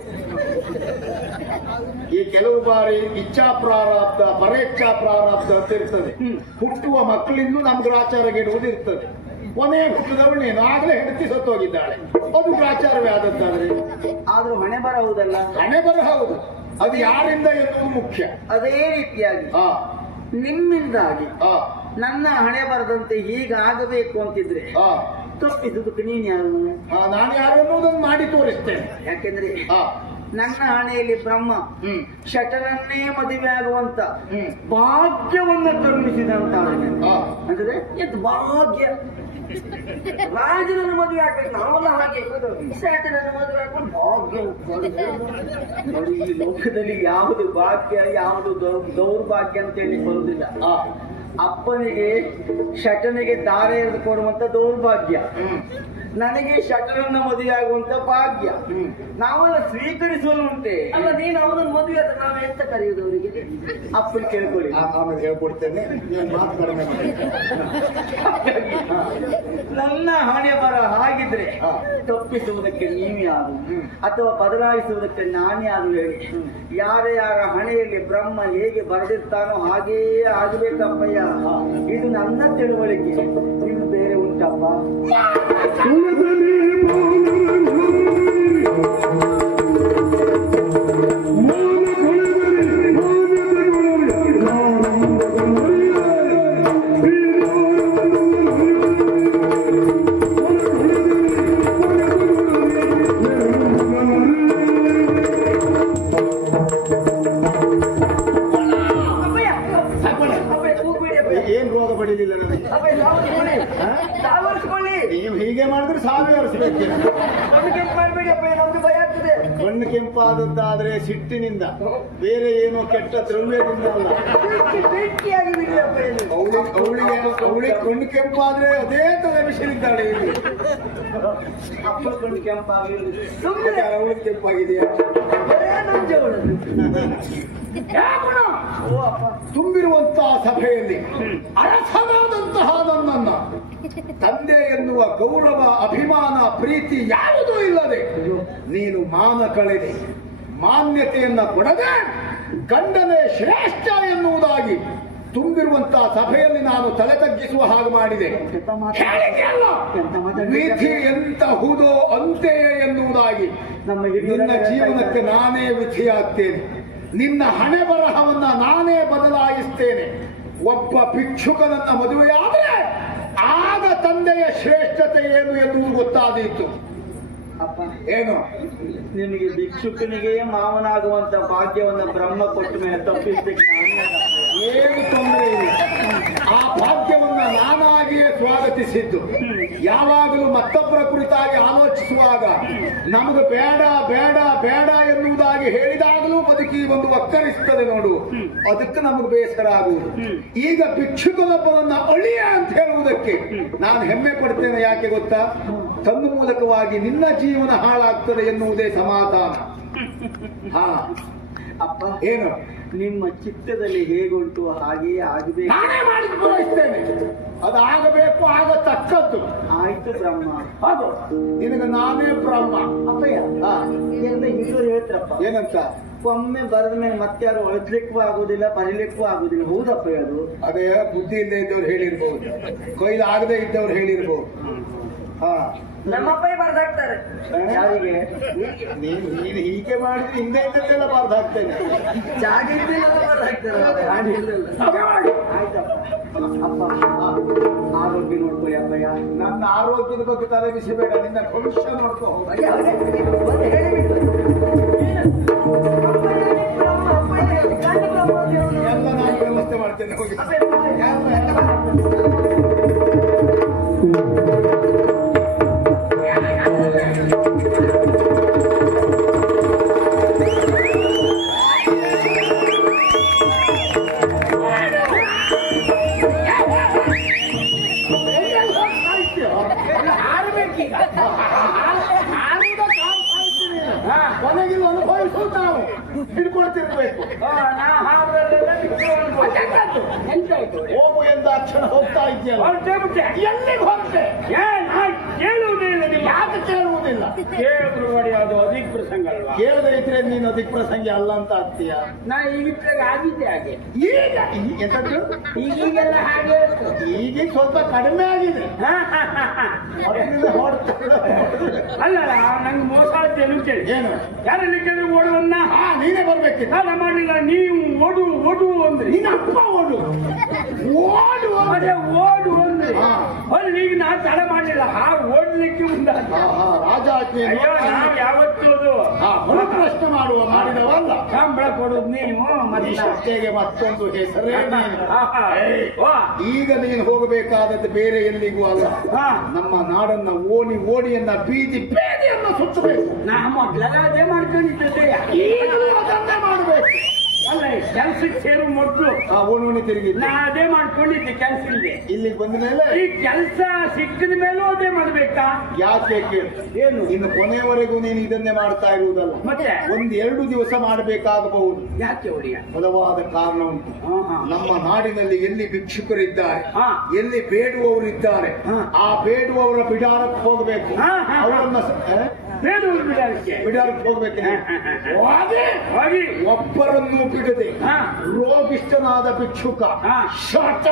ಈ ಕೆಲವು ಬಾರಿ ಇಚ್ಛಾ ಪ್ರಾರಬ್ಧ ಪರೇಚ್ಛಾ ಪ್ರಾರಬ್ಧ ಅಂತ ಇರ್ತದೆ. ಹುಟ್ಟುವ ಮಕ್ಕಳಿಂದ ನಮ್ ಗ್ರಾಚಾರಕ್ಕೆ ಇಡುವುದು ಇರ್ತದೆ. ಕೊನೆ ಹುಟ್ಟಿದವಳು ನೀನು ಆಗ್ಲೇ ಹೆಂಡತಿ ಸತ್ತೋಗಿದ್ದಾಳೆ, ಅದು ಗ್ರಾಚಾರವೇ ಆದದ್ದಾದ್ರೆ. ಆದ್ರೂ ಹಣೆ ಬರ ಹೌದಲ್ಲ? ಹಣೆ ಬರ ಹೌದು, ಅದು ಯಾರಿಂದ ಎನ್ನುವುದು ಮುಖ್ಯ. ಅದೇ ರೀತಿಯಾಗಿ ನಿಮ್ಮಿಂದಾಗಿ ನನ್ನ ಹಣೆ ಬರದಂತೆ ಹೀಗಾಗಬೇಕು ಅಂತಿದ್ರೆ ತಪ್ಪಿಸುದಕ್ಕೆ ನೀನ್ ಯಾರು? ನಾನು ಯಾರು ಅನ್ನೋದನ್ನು ಮಾಡಿ ತೋರಿಸ್ತೇನೆ. ಯಾಕೆಂದ್ರೆ ನನ್ನ ಹಣೆಯಲ್ಲಿ ಬ್ರಹ್ಮ ಶಟನನ್ನೇ ಮದುವೆ ಆಗುವಂತ ಭಾಗ್ಯವನ್ನ ಕರುಣಿಸಿದಂತ ಅಂದ್ರೆ ಎಂತ ಭಾಗ್ಯ! ರಾಜನನ್ನು ಮದುವೆ ಆಗ್ಬೇಕು, ನಾವೆಲ್ಲ ಹಾಗೆ ಶಟನನ್ನು ಮದುವೆ ಆಗ್ಕೊಂಡು ಭಾಗ್ಯ. ನೋಡಿ, ಈ ಲೋಕದಲ್ಲಿ ಯಾವುದು ಭಾಗ್ಯ ಯಾವುದು ದೌರ್ಭಾಗ್ಯ ಅಂತ ಹೇಳಿ ಬರುವುದಿಲ್ಲ. ಅಪ್ಪನಿಗೆ ಶಟನಿಗೆ ದಾರೆ ಎಳೆದು ಕೊಡುವಂತ ದೌರ್ಭಾಗ್ಯ, ನನಗೆ ಶಟರನ್ನ ಮದುವೆಯಾಗುವಂತ ಭಾಗ್ಯ. ನಾವೆಲ್ಲ ಸ್ವೀಕರಿಸುವುದುಂಟೆ. ಅಲ್ಲ, ನೀನು ಅವನನ್ನು ಮದುವೆ ಆದ್ರೆ ನಾವು ಎಂತ ಕರೆಯುವುದು ಅವರಿಗೆ? ಅಪ್ಪನ ಕೇಳ್ಕೊಳ್ಳಿ, ಆಮೇಲೆ ಹೇಳ್ಕೊಡ್ತೇನೆ. ನೀವು ಮಾತು ಕಡಿಮೆ ಮಾಡಿ. ನನ್ನ ಹಣೆ ಬರ ಹಾಗಿದ್ರೆ ತಪ್ಪಿಸುವುದಕ್ಕೆ ನೀವೇ ಆದು ಅಥವಾ ಬದಲಾಯಿಸುವುದಕ್ಕೆ ನಾನೇ ಆದು ಹೇಳಿ. ಯಾರ ಯಾರ ಹಣೆಯಲ್ಲಿ ಬ್ರಹ್ಮ ಹೇಗೆ ಬರೆದಿರ್ತಾನೋ ಹಾಗೆಯೇ ಆಗಬೇಕಪ್ಪಯ್ಯ. ಇದು ನನ್ನ ತಿಳುವಳಿಕೆ. ಇದು ಬೇರೆ ಉಂಟಪ್ಪ? ಏನ್ ರೋಗ ಬಡಿಲಿಲ್ಲ ನನಗೆ. ನೀವು ಹೀಗೆ ಮಾಡಿದ್ರೆ ಸಾವಿರ ವರ್ಷಬೇಕು. ಮಾಡಬೇಡಿ ಅಪ್ಪ, ನಮ್ದು ಭಯ ಆಗ್ತದೆ. ಕಣ್ಣು ಕೆಂಪಾದದ್ದಾದ್ರೆ ಸಿಟ್ಟಿನಿಂದ, ಬೇರೆ ಏನೋ ಕೆಟ್ಟ ದ್ರವ್ಯದಿಂದ ಅಲ್ಲ. ಬೆಂಕಿಯಾಗಿ ಬಿಡಿ ಅಪ್ಪ. ಅವಳಿಗೆ ಕಣ್ಣು ಕೆಂಪಾದ್ರೆ ಅದೇ ತಲೆ ವಿಷಯಲಿದ್ದಾಳೆ. ಇಲ್ಲಿ ಅಪ್ಪ ಕಣ್ಣು ಕೆಂಪಾಗಿರುವುದು ಅವಳಿಗೆ ಕೆಂಪಾಗಿದೆಯಾ? ತುಂಬಿರುವಂತಹ ಸಭೆಯಲ್ಲಿ ಅರಸನಾದಂತಹ ನನ್ನನ್ನ ತಂದೆ ಎನ್ನುವ ಗೌರವ, ಅಭಿಮಾನ, ಪ್ರೀತಿ ಯಾವುದೂ ಇಲ್ಲದೆ ನೀನು ಮಾನ ಕಳೆದೆ, ಮಾನ್ಯತೆಯನ್ನ ಕೊಡದೆ ಗಂಡನೇ ಶ್ರೇಷ್ಠ ಎನ್ನುವುದಾಗಿ ತುಂಬಿರುವಂತಹ ಸಭೆಯಲ್ಲಿ ನಾನು ತಲೆ ತಗ್ಗಿಸುವ ಹಾಗೆ ಮಾಡಿದೆ. ವಿಧಿ ಎಂತಹುದೋ ಅಂತೆಯೇ ಎನ್ನುವುದಾಗಿ ನಿನ್ನ ಜೀವನಕ್ಕೆ ನಾನೇ ವಿಧಿಯಾಗ್ತೇನೆ. ನಿನ್ನ ಹಣೆ ಬರಹವನ್ನ ನಾನೇ ಬದಲಾಯಿಸ್ತೇನೆ. ಒಬ್ಬ ಭಿಕ್ಷುಕನನ್ನ ಮದುವೆಯಾದ್ರೆ ಆಗ ತಂದೆಯ ಶ್ರೇಷ್ಠತೆ ಏನು ಎನ್ನುವುದು ಗೊತ್ತಾದೀತು. ಅಪ್ಪ, ಏನು ನಿನಗೆ ಭಿಕ್ಷುಕನಿಗೆ ಮಾವನಾಗುವಂತ ಭಾಗ್ಯವನ್ನ ಬ್ರಹ್ಮ ಕೊಟ್ಟ ಮೇಲೆ ತಪ್ಪಿಸಲಿಕ್ಕೆ ಏನು ತೊಂದರೆ ಇಲ್ಲ. ಆ ಭಾಗ್ಯವನ್ನ ನಾನಾಗಿಯೇ ಸ್ವಾಗತಿಸಿದ್ದು. ಯಾವಾಗಲೂ ಮತ್ತೊಬ್ಬರ ಕುರಿತಾಗಿ ಆಲೋಚಿಸುವಾಗ ನಮಗೆ ಬೇಡ ಬೇಡ ಬೇಡ ಎನ್ನುವುದಾಗಿ ಹೇಳಿದಾಗಲೂ ಬದುಕಿ ಒಂದು ಒಕ್ಕರಿಸ್ತದೆ ನೋಡು, ಅದಕ್ಕೆ ನಮಗೆ ಬೇಸರ ಆಗುವುದು. ಈಗ ಭಿಕ್ಷುಕನೊಬ್ಬನನ್ನ ಅಳಿಯ ಅಂತ ಹೇಳುವುದಕ್ಕೆ ನಾನು ಹೆಮ್ಮೆ ಪಡ್ತೇನೆ. ಯಾಕೆ ಗೊತ್ತಾ? ತನ್ನ ಮೂಲಕವಾಗಿ ನಿನ್ನ ಜೀವನ ಹಾಳಾಗ್ತದೆ ಎನ್ನುವುದೇ ಸಮಾಧಾನ. ಹಾ ಅಪ್ಪ, ಏನು ನಿಮ್ಮ ಚಿತ್ತದಲ್ಲಿ ಹೇಗುಂಟು ಹಾಗೆಯೇ ಆಗಬೇಕು. ನಾನೇ ಮಾಡಿ ಪೂರೈಸ್ತೇನೆ. ಅದಾಗಬೇಕು, ಆಗತಕ್ಕದ್ದು. ಆಯ್ತು ಬ್ರಹ್ಮ. ಹೌದು, ನಿನಗೆ ನಾನೇ ಬ್ರಹ್ಮ. ಅಪ್ಪಯ್ಯ, ಎಲ್ಲ ಹಿರಿಯರು ಹೇಳ್ತಾರಪ್ಪ, ಏನಂತ? ಒಮ್ಮೆ ಬರೆದ ಮೇಲೆ ಮತ್ತೆ ಯಾರು ಓದ್ಲಿಕ್ಕೂ ಆಗುದಿಲ್ಲ, ಬರೀಲಿಕ್ಕೂ ಆಗುದಿಲ್ಲ. ಹೌದಪ್ಪ ಅದು? ಅದೇ ಬುದ್ಧಿ ಇಲ್ಲದೆ ಇದ್ದವ್ರು ಹೇಳಿರ್ಬಹುದು, ಕೊಯ್ಲು ಆಗದೆ ಇದ್ದವ್ರು ಹೇಳಿರ್ಬಹುದು. ಹಾ, ನಮ್ಮಪ್ಪಯ್ಯ ಬರ್ದಾಕ್ತಾರೆ. ಯಾರಿಗೆ? ನೀನು ಹೀಗೆ ಮಾಡಿದ್ರೆ ಹಿಂದೆ ಇದ್ದದ್ದೆಲ್ಲ ಬಾರ್ದು ಹಾಕ್ತೇನೆ. ಜಾಗ ಇದ್ದಿಲ್ಲ ಬರ್ದಾಕ್ತಾರೆ. ಆಯ್ತಪ್ಪ. ಅಪ್ಪ, ಆರೋಗ್ಯ ನೋಡ್ಕೊಳ್ಳಿ ಅಪ್ಪಯ್ಯ. ನನ್ನ ಆರೋಗ್ಯದ ಬಗ್ಗೆ ತಲೆ ಬಿಸಿಬೇಡ, ನಿನ್ನ ಭವಿಷ್ಯ ನೋಡ್ಕೋ. ಎಲ್ಲ ನಾನು ವ್ಯವಸ್ಥೆ ಮಾಡ್ತೇನೆ, ಹೋಗಿ. ಕೊನೆಗಿಲ್ಲ ಅನುಭವಿಸು, ನಾವು ಹಿಡ್ಕೊಳ್ತಿರ್ಬೇಕು. ಹೋಗು ಎಂದಾಕ್ಷಣ ಹೋಗ್ತಾ ಇದೆಯಲ್ಲ, ಎಲ್ಲಿಗೆ ಹೋಗ್ತೆ? ಕೇಳುವುದಿಲ್ಲ. ಯಾಕೆ ಕೇಳುವುದಿಲ್ಲ? ಕೇಳಿದ್ರು ನೋಡಿ, ಅದು ಅಧಿಕ ಪ್ರಸಂಗ ಅಲ್ವಾ? ಕೇಳದೆ ಇದ್ರೆ ನೀನು ಅಧಿಕ ಪ್ರಸಂಗಿ ಅಲ್ಲ ಅಂತ ಆಗ್ತೀಯ. ನಾ ಈಗಿದ್ದಾಗ ಆಗಿದ್ದೆ ಹಾಗೆ. ಈಗ ಎಂತದ್ದು? ಈಗೀಗೆಲ್ಲ ಹಾಗೆ ಇತ್ತು. ಈಗ ಸ್ವಲ್ಪ ಕಡಿಮೆ ಆಗಿದೆ. ಅಲ್ಲ, ನಂಗೆ ಮೋಸ ಆಯ್ತೇನು ಕೇಳಿ. ಏನು? ಯಾರಲ್ಲಿ ಕೇಳಿ ಓಡುವನ್ನ? ನೀನೇ ಬರ್ಬೇಕಿತ್ತು. ನಾನು ಮಾಡಿಲ್ಲ, ನೀವು ಓಡು ಓಡು ಅಂದ್ರೆ. ನಿನ್ನ ಅಪ್ಪ ಓಡು ಓಡು ಅದೇ ಓಡು ಅಂದ್ರೆ ಅಲ್ಲಿ ಈಗ ನಾ ತಡ ಮಾಡಲಿಲ್ಲ. ಓಡ್ಲಿಕ್ಕೆ ಮುಂದೆ ರಾಜ ನಾವು ಯಾವತ್ತೂ ಪ್ರಶ್ನೆ ಮಾಡುವ ಮಾಡಿದವಲ್ಲ. ಸಂಬಳ ಕೊಡೋದು ನೀವು. ಮನುಷ್ಯತೆಗೆ ಮತ್ತೊಂದು ಹೆಸರೇ ಈಗ ನೀನು ಹೋಗಬೇಕಾದದ್ದು ಬೇರೆ ಎಲ್ಲಿಗೂ ಅಲ್ಲ. ನಮ್ಮ ನಾಡನ್ನ ಓಣಿ ಓಣಿಯನ್ನ ಬೀದಿ ಬೇದಿಯನ್ನ ಸುತ್ತಬೇಕು. ನಾ ಮೊದಲೆಲ್ಲ ಅದೇ ಮಾಡ್ಕೊಂಡಿದ್ದೆ. ಅದನ್ನೇ ಮಾಡಬೇಕು. ಅಲ್ಲ ಕೆಲ್ಸಕ್ಕೆ ಸೇರು ಮೊದ್ಲು ಓಣಿ ತಿರುಗಿ ನಾ ಅದೇ ಮಾಡ್ಕೊಂಡಿದ್ದೆ ಕೆಲ್ಸ ಇಲ್ಲದೆ. ಇಲ್ಲಿಗೆ ಬಂದ ಮೇಲೆ ಈ ಕೆಲ್ಸ ಸಿಕ್ಕಿದ ಮೇಲೂ ಅದೇ ಮಾಡ್ಬೇಕಾ? ಯಾಕೆ ಕೇಳು, ಏನು ಇನ್ನು ಕೊನೆಯವರೆಗೂ ನೀನು ಇದನ್ನೇ ಮಾಡ್ತಾ ಇರುವುದಲ್ಲ, ಮತ್ತೆ 1-2 ದಿವಸ ಮಾಡಬೇಕಾಗಬಹುದು. ಯಾಕೆ ಒಡೆಯ? ಬಲವಾದ ಕಾರಣ ಉಂಟು. ನಮ್ಮ ನಾಡಿನಲ್ಲಿ ಎಲ್ಲಿ ಭಿಕ್ಷುಕರಿದ್ದಾರೆ, ಎಲ್ಲಿ ಬೇಡುವವರಿದ್ದಾರೆ, ಆ ಬೇಡುವವರ ಬಿಡಾರಕ್ಕೆ ಹೋಗಬೇಕು. ಅವರನ್ನ ಬೇಡುವರು ಬಿಡಾರಕ್ಕೆ ಹೋಗ್ಬೇಕು. ಒಬ್ಬರನ್ನು ಬಿಡದೆ ರೋಗಿಷ್ಠನಾದ ಭಿಕ್ಷುಕ, ಶಾಟ,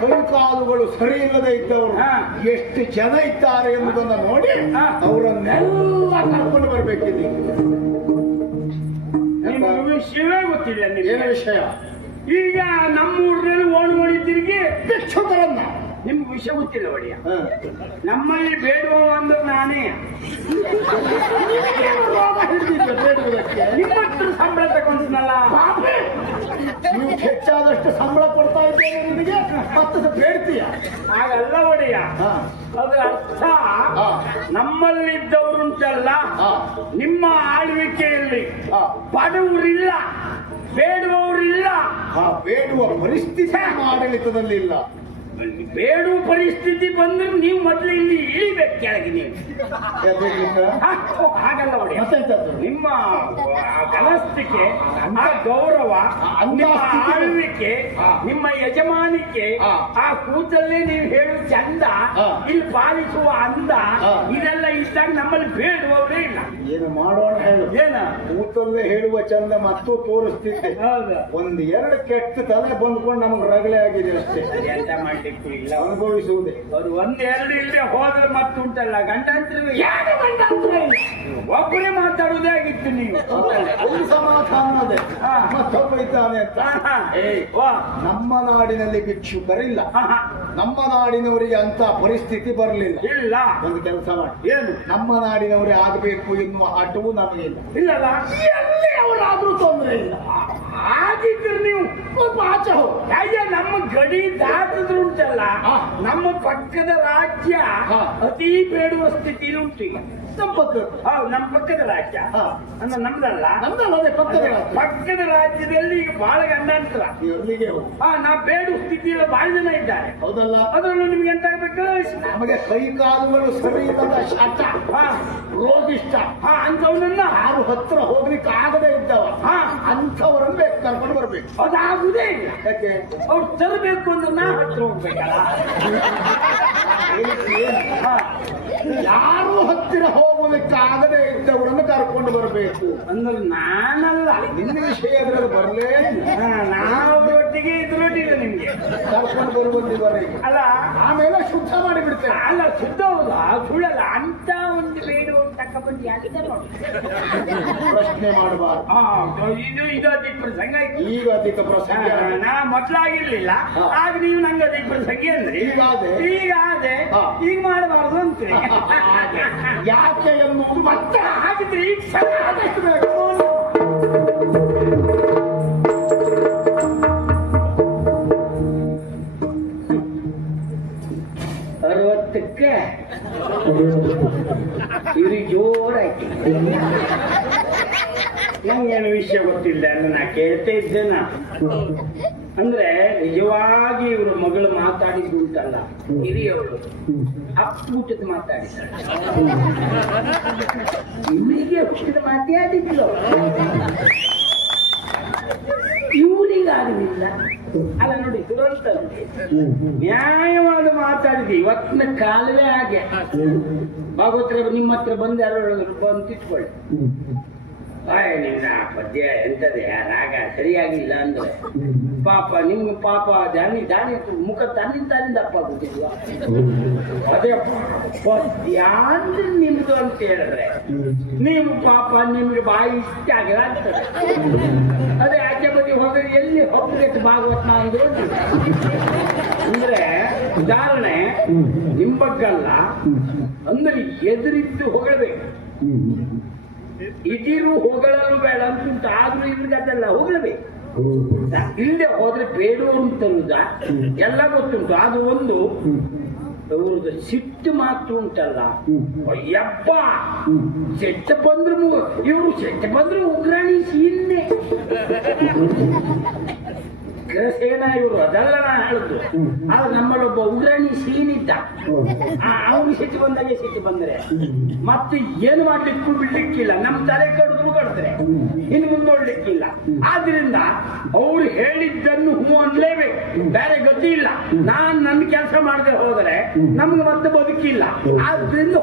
ಕೈಕಾಲುಗಳು ಸರಿ ಇಲ್ಲದೆ ಇದ್ದವರು ಎಷ್ಟು ಜನ ಇದ್ದಾರೆ ಎಂಬುದನ್ನು ನೋಡಿ ಅವರನ್ನೆಲ್ಲ ಕರ್ಕೊಂಡು ಬರ್ಬೇಕಿದೆ. ವಿಷಯವೇ ಗೊತ್ತಿಲ್ಲ. ಏನು ವಿಷಯ? ಈಗ ನಮ್ಮೂರಲ್ಲಿ ಓಡಿ ತಿರುಗಿ ಭಿಕ್ಷುಕರನ್ನ ನಿಮ್ಗೆ ವಿಷಯ ಗೊತ್ತಿಲ್ಲ ಒಡೆಯ. ನಮ್ಮಲ್ಲಿ ಬೇಡುವ ಅಂದ್ರೆ ನಾನೇ. ನಿಮ್ಮ ಹತ್ರ ಸಂಬಳ ತಗೊಂಡ್ನಲ್ಲ, ನೀವು ಹೆಚ್ಚಾದಷ್ಟು ಸಂಬಳ ಕೊಡ್ತಾ ಇದ್ದೇನೆ ನಿಮಗೆ, ಮತ್ತೆ ಬೇಡ್ತೀಯ? ಹಾಗಲ್ಲ ಒಡೆಯ. ಅದ್ರ ಅರ್ಥ ನಮ್ಮಲ್ಲಿದ್ದವರುಂಟಲ್ಲ, ನಿಮ್ಮ ಆಳ್ವಿಕೆಯಲ್ಲಿ ಬಡವರಿಲ್ಲ, ಬೇಡುವವರಿಲ್ಲ. ಬೇಡುವ ಪರಿಸ್ಥಿತಿ ಆಡಳಿತದಲ್ಲಿ ಇಲ್ಲ. ಬೇಡುವ ಪರಿಸ್ಥಿತಿ ಬಂದ್ರೆ ನೀವು ಮೊದಲು ಇಲ್ಲಿ ಇಳಿಬೇಕು ಕೆಳಗೆ. ನೀವು ಹಾಗಲ್ಲ ಒಡೆಯ. ನಿಮ್ಮ ಕಲಸ್ತಿಕೆ, ಗೌರವ, ನಿಮ್ಮ ಆಳ್ವಿಕೆ, ನಿಮ್ಮ ಯಜಮಾನಿಕೆ, ಆ ಕೂತಲ್ಲೇ ನೀವು ಹೇಳುವ ಚಂದ, ಇಲ್ಲಿ ಪಾಲಿಸುವ ಅಂದ, ಇದೆಲ್ಲ ಇದ್ದಾಗ ನಮ್ಮಲ್ಲಿ ಬೇಡುವವರೇ ಇಲ್ಲ. ಏನು ಮಾಡೋಣ ಹೇಳು? ಏನ ಕೂತಲ್ಲೇ ಹೇಳುವ ಚಂದ ಮತ್ತು ತೋರಿಸ್ತಿದ್ದೆ. 1-2 ಕೆಟ್ಟ ತಲೆ ಬಂದ್ಕೊಂಡು ನಮ್ಗೆ ರಗಳೆ ಆಗಿದೆ ಅಷ್ಟೇ. ಎಂತ ಮಾಡ್ಲಿಕ್ಕೂ ಇಲ್ಲ, ಅನುಭವಿಸುವುದೇ. ಅವ್ರು 1-2 ಇಲ್ಲದೆ ಹೋದ್ರೆ ಮತ್ತುಂಟಲ್ಲ ಗಂಡಂತ್ರ ಒಬ್ಬರೇ ಮಾತಾಡುವುದೇ ಆಗಿತ್ತು. ನೀವು ಒಂದು ಸಮಾಧಾನದೇ ಮತ್ತೊಬ್ಬ ಇದ್ದಾನೆ ಅಂತ. ನಮ್ಮ ನಾಡಿನಲ್ಲಿ ಭಿಕ್ಷುಕರಿಲ್ಲ, ನಮ್ಮ ನಾಡಿನವರಿಗೆ ಅಂತ ಪರಿಸ್ಥಿತಿ ಬರಲಿಲ್ಲ. ಇಲ್ಲ, ಒಂದು ಕೆಲಸ ಮಾಡಿ, ಏನು ನಮ್ಮ ನಾಡಿನವರೇ ಆಗಬೇಕು ಎನ್ನುವ ಆಟವೂ ನಮಗಿಲ್ಲ. ಇಲ್ಲಲ್ಲ, ಎಲ್ಲಿ ಅವರಾದ್ರೂ ತೊಂದರೆ ಇಲ್ಲ. ಆಗಿದ್ರೆ ನೀವು ಸ್ವಲ್ಪ ಆಚೆ ಹೋಗಿ. ಯಾಕೆ ನಮ್ಮ ಗಡಿ ದಾಟಿದ್ರು ಉಂಟಲ್ಲ, ನಮ್ಮ ಪಕ್ಕದ ರಾಜ್ಯ ಅತಿ ಬೇಡುವ ಸ್ಥಿತಿಲಿ ಉಂಟು ಈಗ. ನಮ್ಮ ಪಕ್ಕದ ರಾಜ್ಯ ಅಂದ್ರೆ ನಮ್ದಲ್ಲ, ಅದೇ ಪಕ್ಕದ ರಾಜ್ಯದಲ್ಲಿ ಈಗ ಬಹಳ ಗಂಡಾಂತರ. ನಾ ಬೇಡುವ ಸ್ಥಿತಿಯಲ್ಲಿ ಬಹಳ ಜನ ಇದ್ದಾರೆ. ಹೌದಲ್ಲ? ಅದರಲ್ಲೂ ನಿಮ್ಗೆ ಎಂತ ಆಗ್ಬೇಕು? ನಮಗೆ ಕೈ ಕಾಲುಗಳು ಸರಿ ಇಲ್ಲದ ಶಾಟ, ರೋಗಿಷ್ಟ, ಅಂತವನ್ನ ಯಾರು ಹತ್ರ ಹೋಗ್ಲಿಕ್ಕೆ ಆಗದೆ ಇದ್ದವ, ಅಂಥವರನ್ನು ಕರ್ಕೊಂಡು ಬರ್ಬೇಕು. ಅದಾಗುದೇ ಇಲ್ಲ. ಯಾಕೆ? ಅವ್ರು ತರಬೇಕು ಅಂದ್ರೆ ನಾ ಹತ್ರ ಹೋಗ್ಬೇಕಲ್ಲ. ಯಾರು ಹತ್ತಿರ ಹೋಗಲಿಕ್ಕಾಗದೆ ಇದ್ದವರನ್ನು ಕರ್ಕೊಂಡು ಬರಬೇಕು ಅಂದ್ರೆ ನಾನಲ್ಲ. ನಿನ್ನ ವಿಷಯ ಅದ್ರಲ್ಲಿ ಬರಲೇ ನಾವೊಟ್ಟಿಗೆ ಇದ್ರೊಟ್ಟಿಗೆ ನಿಮ್ಗೆ ಕರ್ಕೊಂಡು ಬರುವಂತಿವರೆಗೆ ಅಲ್ಲ. ಆಮೇಲೆ ಶುದ್ಧ ಮಾಡಿ ಬಿಡ್ತೇವೆ. ಅಲ್ಲ, ಶುದ್ಧ ಹೌದ ಸುಳ್ಳಲ್ಲ. ಅಂತ ಒಂದು ಬೇಡ ತಕ್ಕ ಬಂದು ಯಾಕಿದೆ ನೋಡಿ. ಪ್ರಶ್ನೆ ಮಾಡಬಾರ್ದು. ಇದು ಅಧಿಕ ಪ್ರಸಂಗ. ಈಗ ಅಧಿಕ ಪ್ರಸಂಗ. ನಾ ಮೊದ್ಲಾಗಿರ್ಲಿಲ್ಲ, ಆಗ ನೀವು ನಂಗೆ ಅಧಿಕ ಪ್ರಸಂಗ ಅಂದ್ರೆ ಈಗ ಅದೇ ಈಗ ಮಾಡಬಾರ್ದು ಅಂತ. ಯಾಕೆ ಎನ್ನುವುದು ಮತ್ತೆ ಹಾಗಿದ್ರೆ ಈಗ ಸಲ ಆದಷ್ಟು ಬೇಕು. ಅರವತ್ತಕ್ಕೆ ಇವ್ರಿಗೆ ಜೋರಾಯ್ತು. ನಂಗೇನು ವಿಷಯ ಗೊತ್ತಿಲ್ಲ ಅಂದ್ರೆ ನಾ ಕೇಳ್ತಾ ಇದ್ದೇನ. ಅಂದ್ರೆ ನಿಜವಾಗಿ ಇವ್ರ ಮಗಳು ಮಾತಾಡಿದ್ದು ಉಂಟಲ್ಲ, ಹಿರಿಯವರು ಅಪ್ಪುಟದ ಮಾತಾಡಿದ್ದಾರೆ. ಇವರಿಗೆ ಅಪ್ಪುಟದ ಮಾತಾಡಿದ್ಲು, ಇವರಿಗಾಗಲಿಲ್ಲ. ಅಲ್ಲ ನೋಡಿ, ದುರಂತ ನ್ಯಾಯವಾದ ಮಾತಾಡಿದ್ವಿ. ಇವತ್ತಿನ ಕಾಲವೇ ಹಾಗೆ. ಭಾಗವತರ ನಿಮ್ಮ ಹತ್ರ ಬಂದು ಯಾರು ಅಂತ ಇಟ್ಕೊಳ್ಳಿ, ನಿನ್ನ ಪದ್ಯ ಎಂತದೆ, ರಾಗ ಸರಿಯಾಗಿಲ್ಲ ಅಂದ್ರೆ ಪಾಪ ನಿಮ್ಗೆ ಪಾಪ ದಾನಿ ಮುಖ ತನ್ನಿಂದ ಅಪ್ಪ ಗೊತ್ತಿಲ್ವಾ? ಅದೇ ಪದ್ಯ ಅಂದ್ರೆ ನಿಮ್ದು ಅಂತ ಹೇಳಿದ್ರೆ ನೀವು ಪಾಪ ನಿಮ್ಗೆ ಬಾಯಿ ಇಷ್ಟ ಆಗಿಲ್ಲ ಆಗ್ತದೆ. ಅದೇ ಆಚೆ ಬದಿ ಹೋದ್ರೆ ಎಲ್ಲಿ ಹೊಪ್ಪಗೆಟ್ಟು ಭಾಗವತ್ನ ಅಂದ್ರು ಅಂದ್ರೆ ಉದಾಹರಣೆ ನಿಮ್ ಬಗ್ಗಲ್ಲ ಅಂದ್ರೆ ಎದುರಿದ್ದು ಹೊಗಳಬೇಕು. ಇದಿರು ಹೊಗಳಲು ಬೇಡ ಅಂತುಂಟು, ಆದ್ರೂ ಇವ್ರಿಗೆ ಅದೆಲ್ಲ ಹೊಗಳಬೇಕು. ಇಲ್ಲದೆ ಹೋದ್ರೆ ಬೇಡೋರು ಅಂತನ್ನುದ ಎಲ್ಲ ಗೊತ್ತುಂಟು. ಅದು ಒಂದು ಅವ್ರದ್ದು ಸಿಟ್ಟು ಮಾತು ಉಂಟಲ್ಲ, ಅಯ್ಯಪ್ಪ ಸೆಟ್ಟ ಬಂದ್ರು ಇವರು ಸೆಟ್ಟ ಬಂದ್ರು ಉಗ್ರಾಣಿ ಸೀನ್ನೆ ಸೇನ ಇವರು, ಅದೆಲ್ಲ ನಾ ಹೇಳುದು. ಆದ್ರೆ ನಮ್ಮಲ್ಲೊಬ್ಬ ಉಗ್ರಾಣಿ ಸೀನ್ ಇದ್ದ, ಅವನು ಸಿಟ್ಟು ಬಂದಾಗೆ ಸಿಟ್ಟು ಬಂದ್ರೆ ಮತ್ತೆ ಏನು ಮಾಡ್ಲಿಕ್ಕೂ ಬಿಡ್ಲಿಕ್ಕಿಲ್ಲ, ನಮ್ ತಲೆ ಕಡಿದ್ರು ಕಡಿದ್ರೆ ಇನ್ನು ಮುಂದೋಡ್ಲಿಕ್ಕಿಲ್ಲ. ಆದ್ರಿಂದ ಅವ್ರು ಹೇಳಿದ್ದನ್ನು ಹೂ ಅನ್ಲೇಬೇಕು, ಬೇರೆ ಗತಿ ಇಲ್ಲ. ನಾನ್ ನನ್ನ ಕೆಲಸ ಮಾಡದೆ ಹೋದರೆ ನಮ್ಗೆ ಮತ್ತೆ ಬದುಕಿಲ್ಲ. ಆದ್ರಿಂದ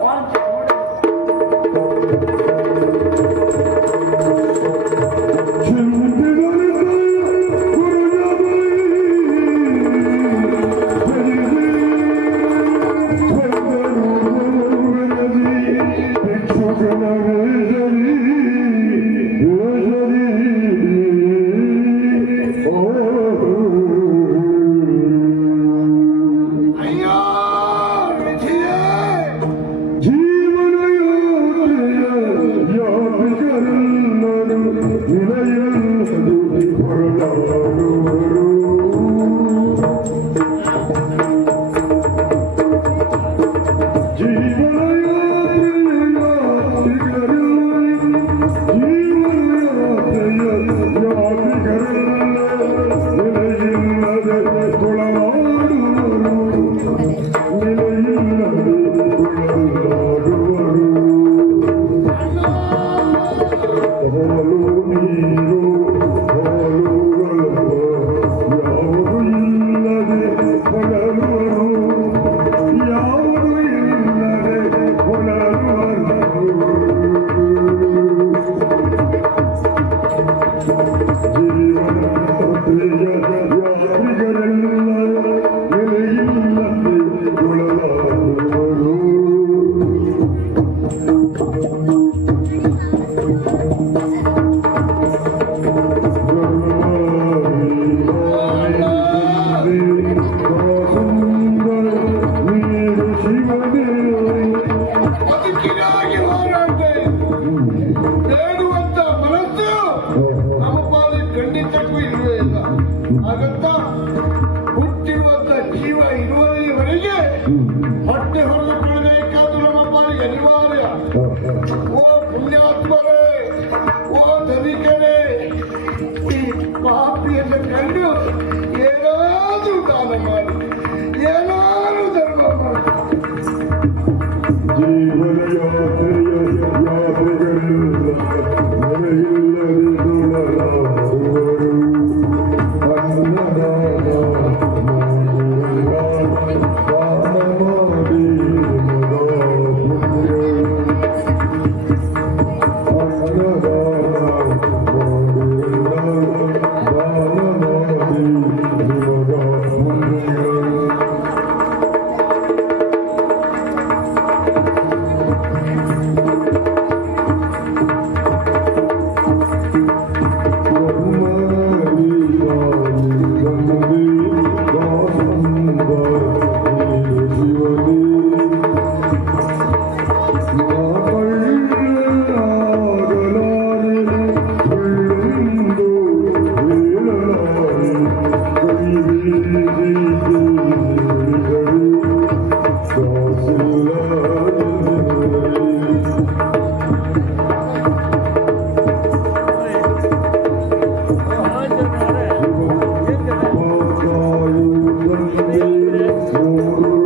Oh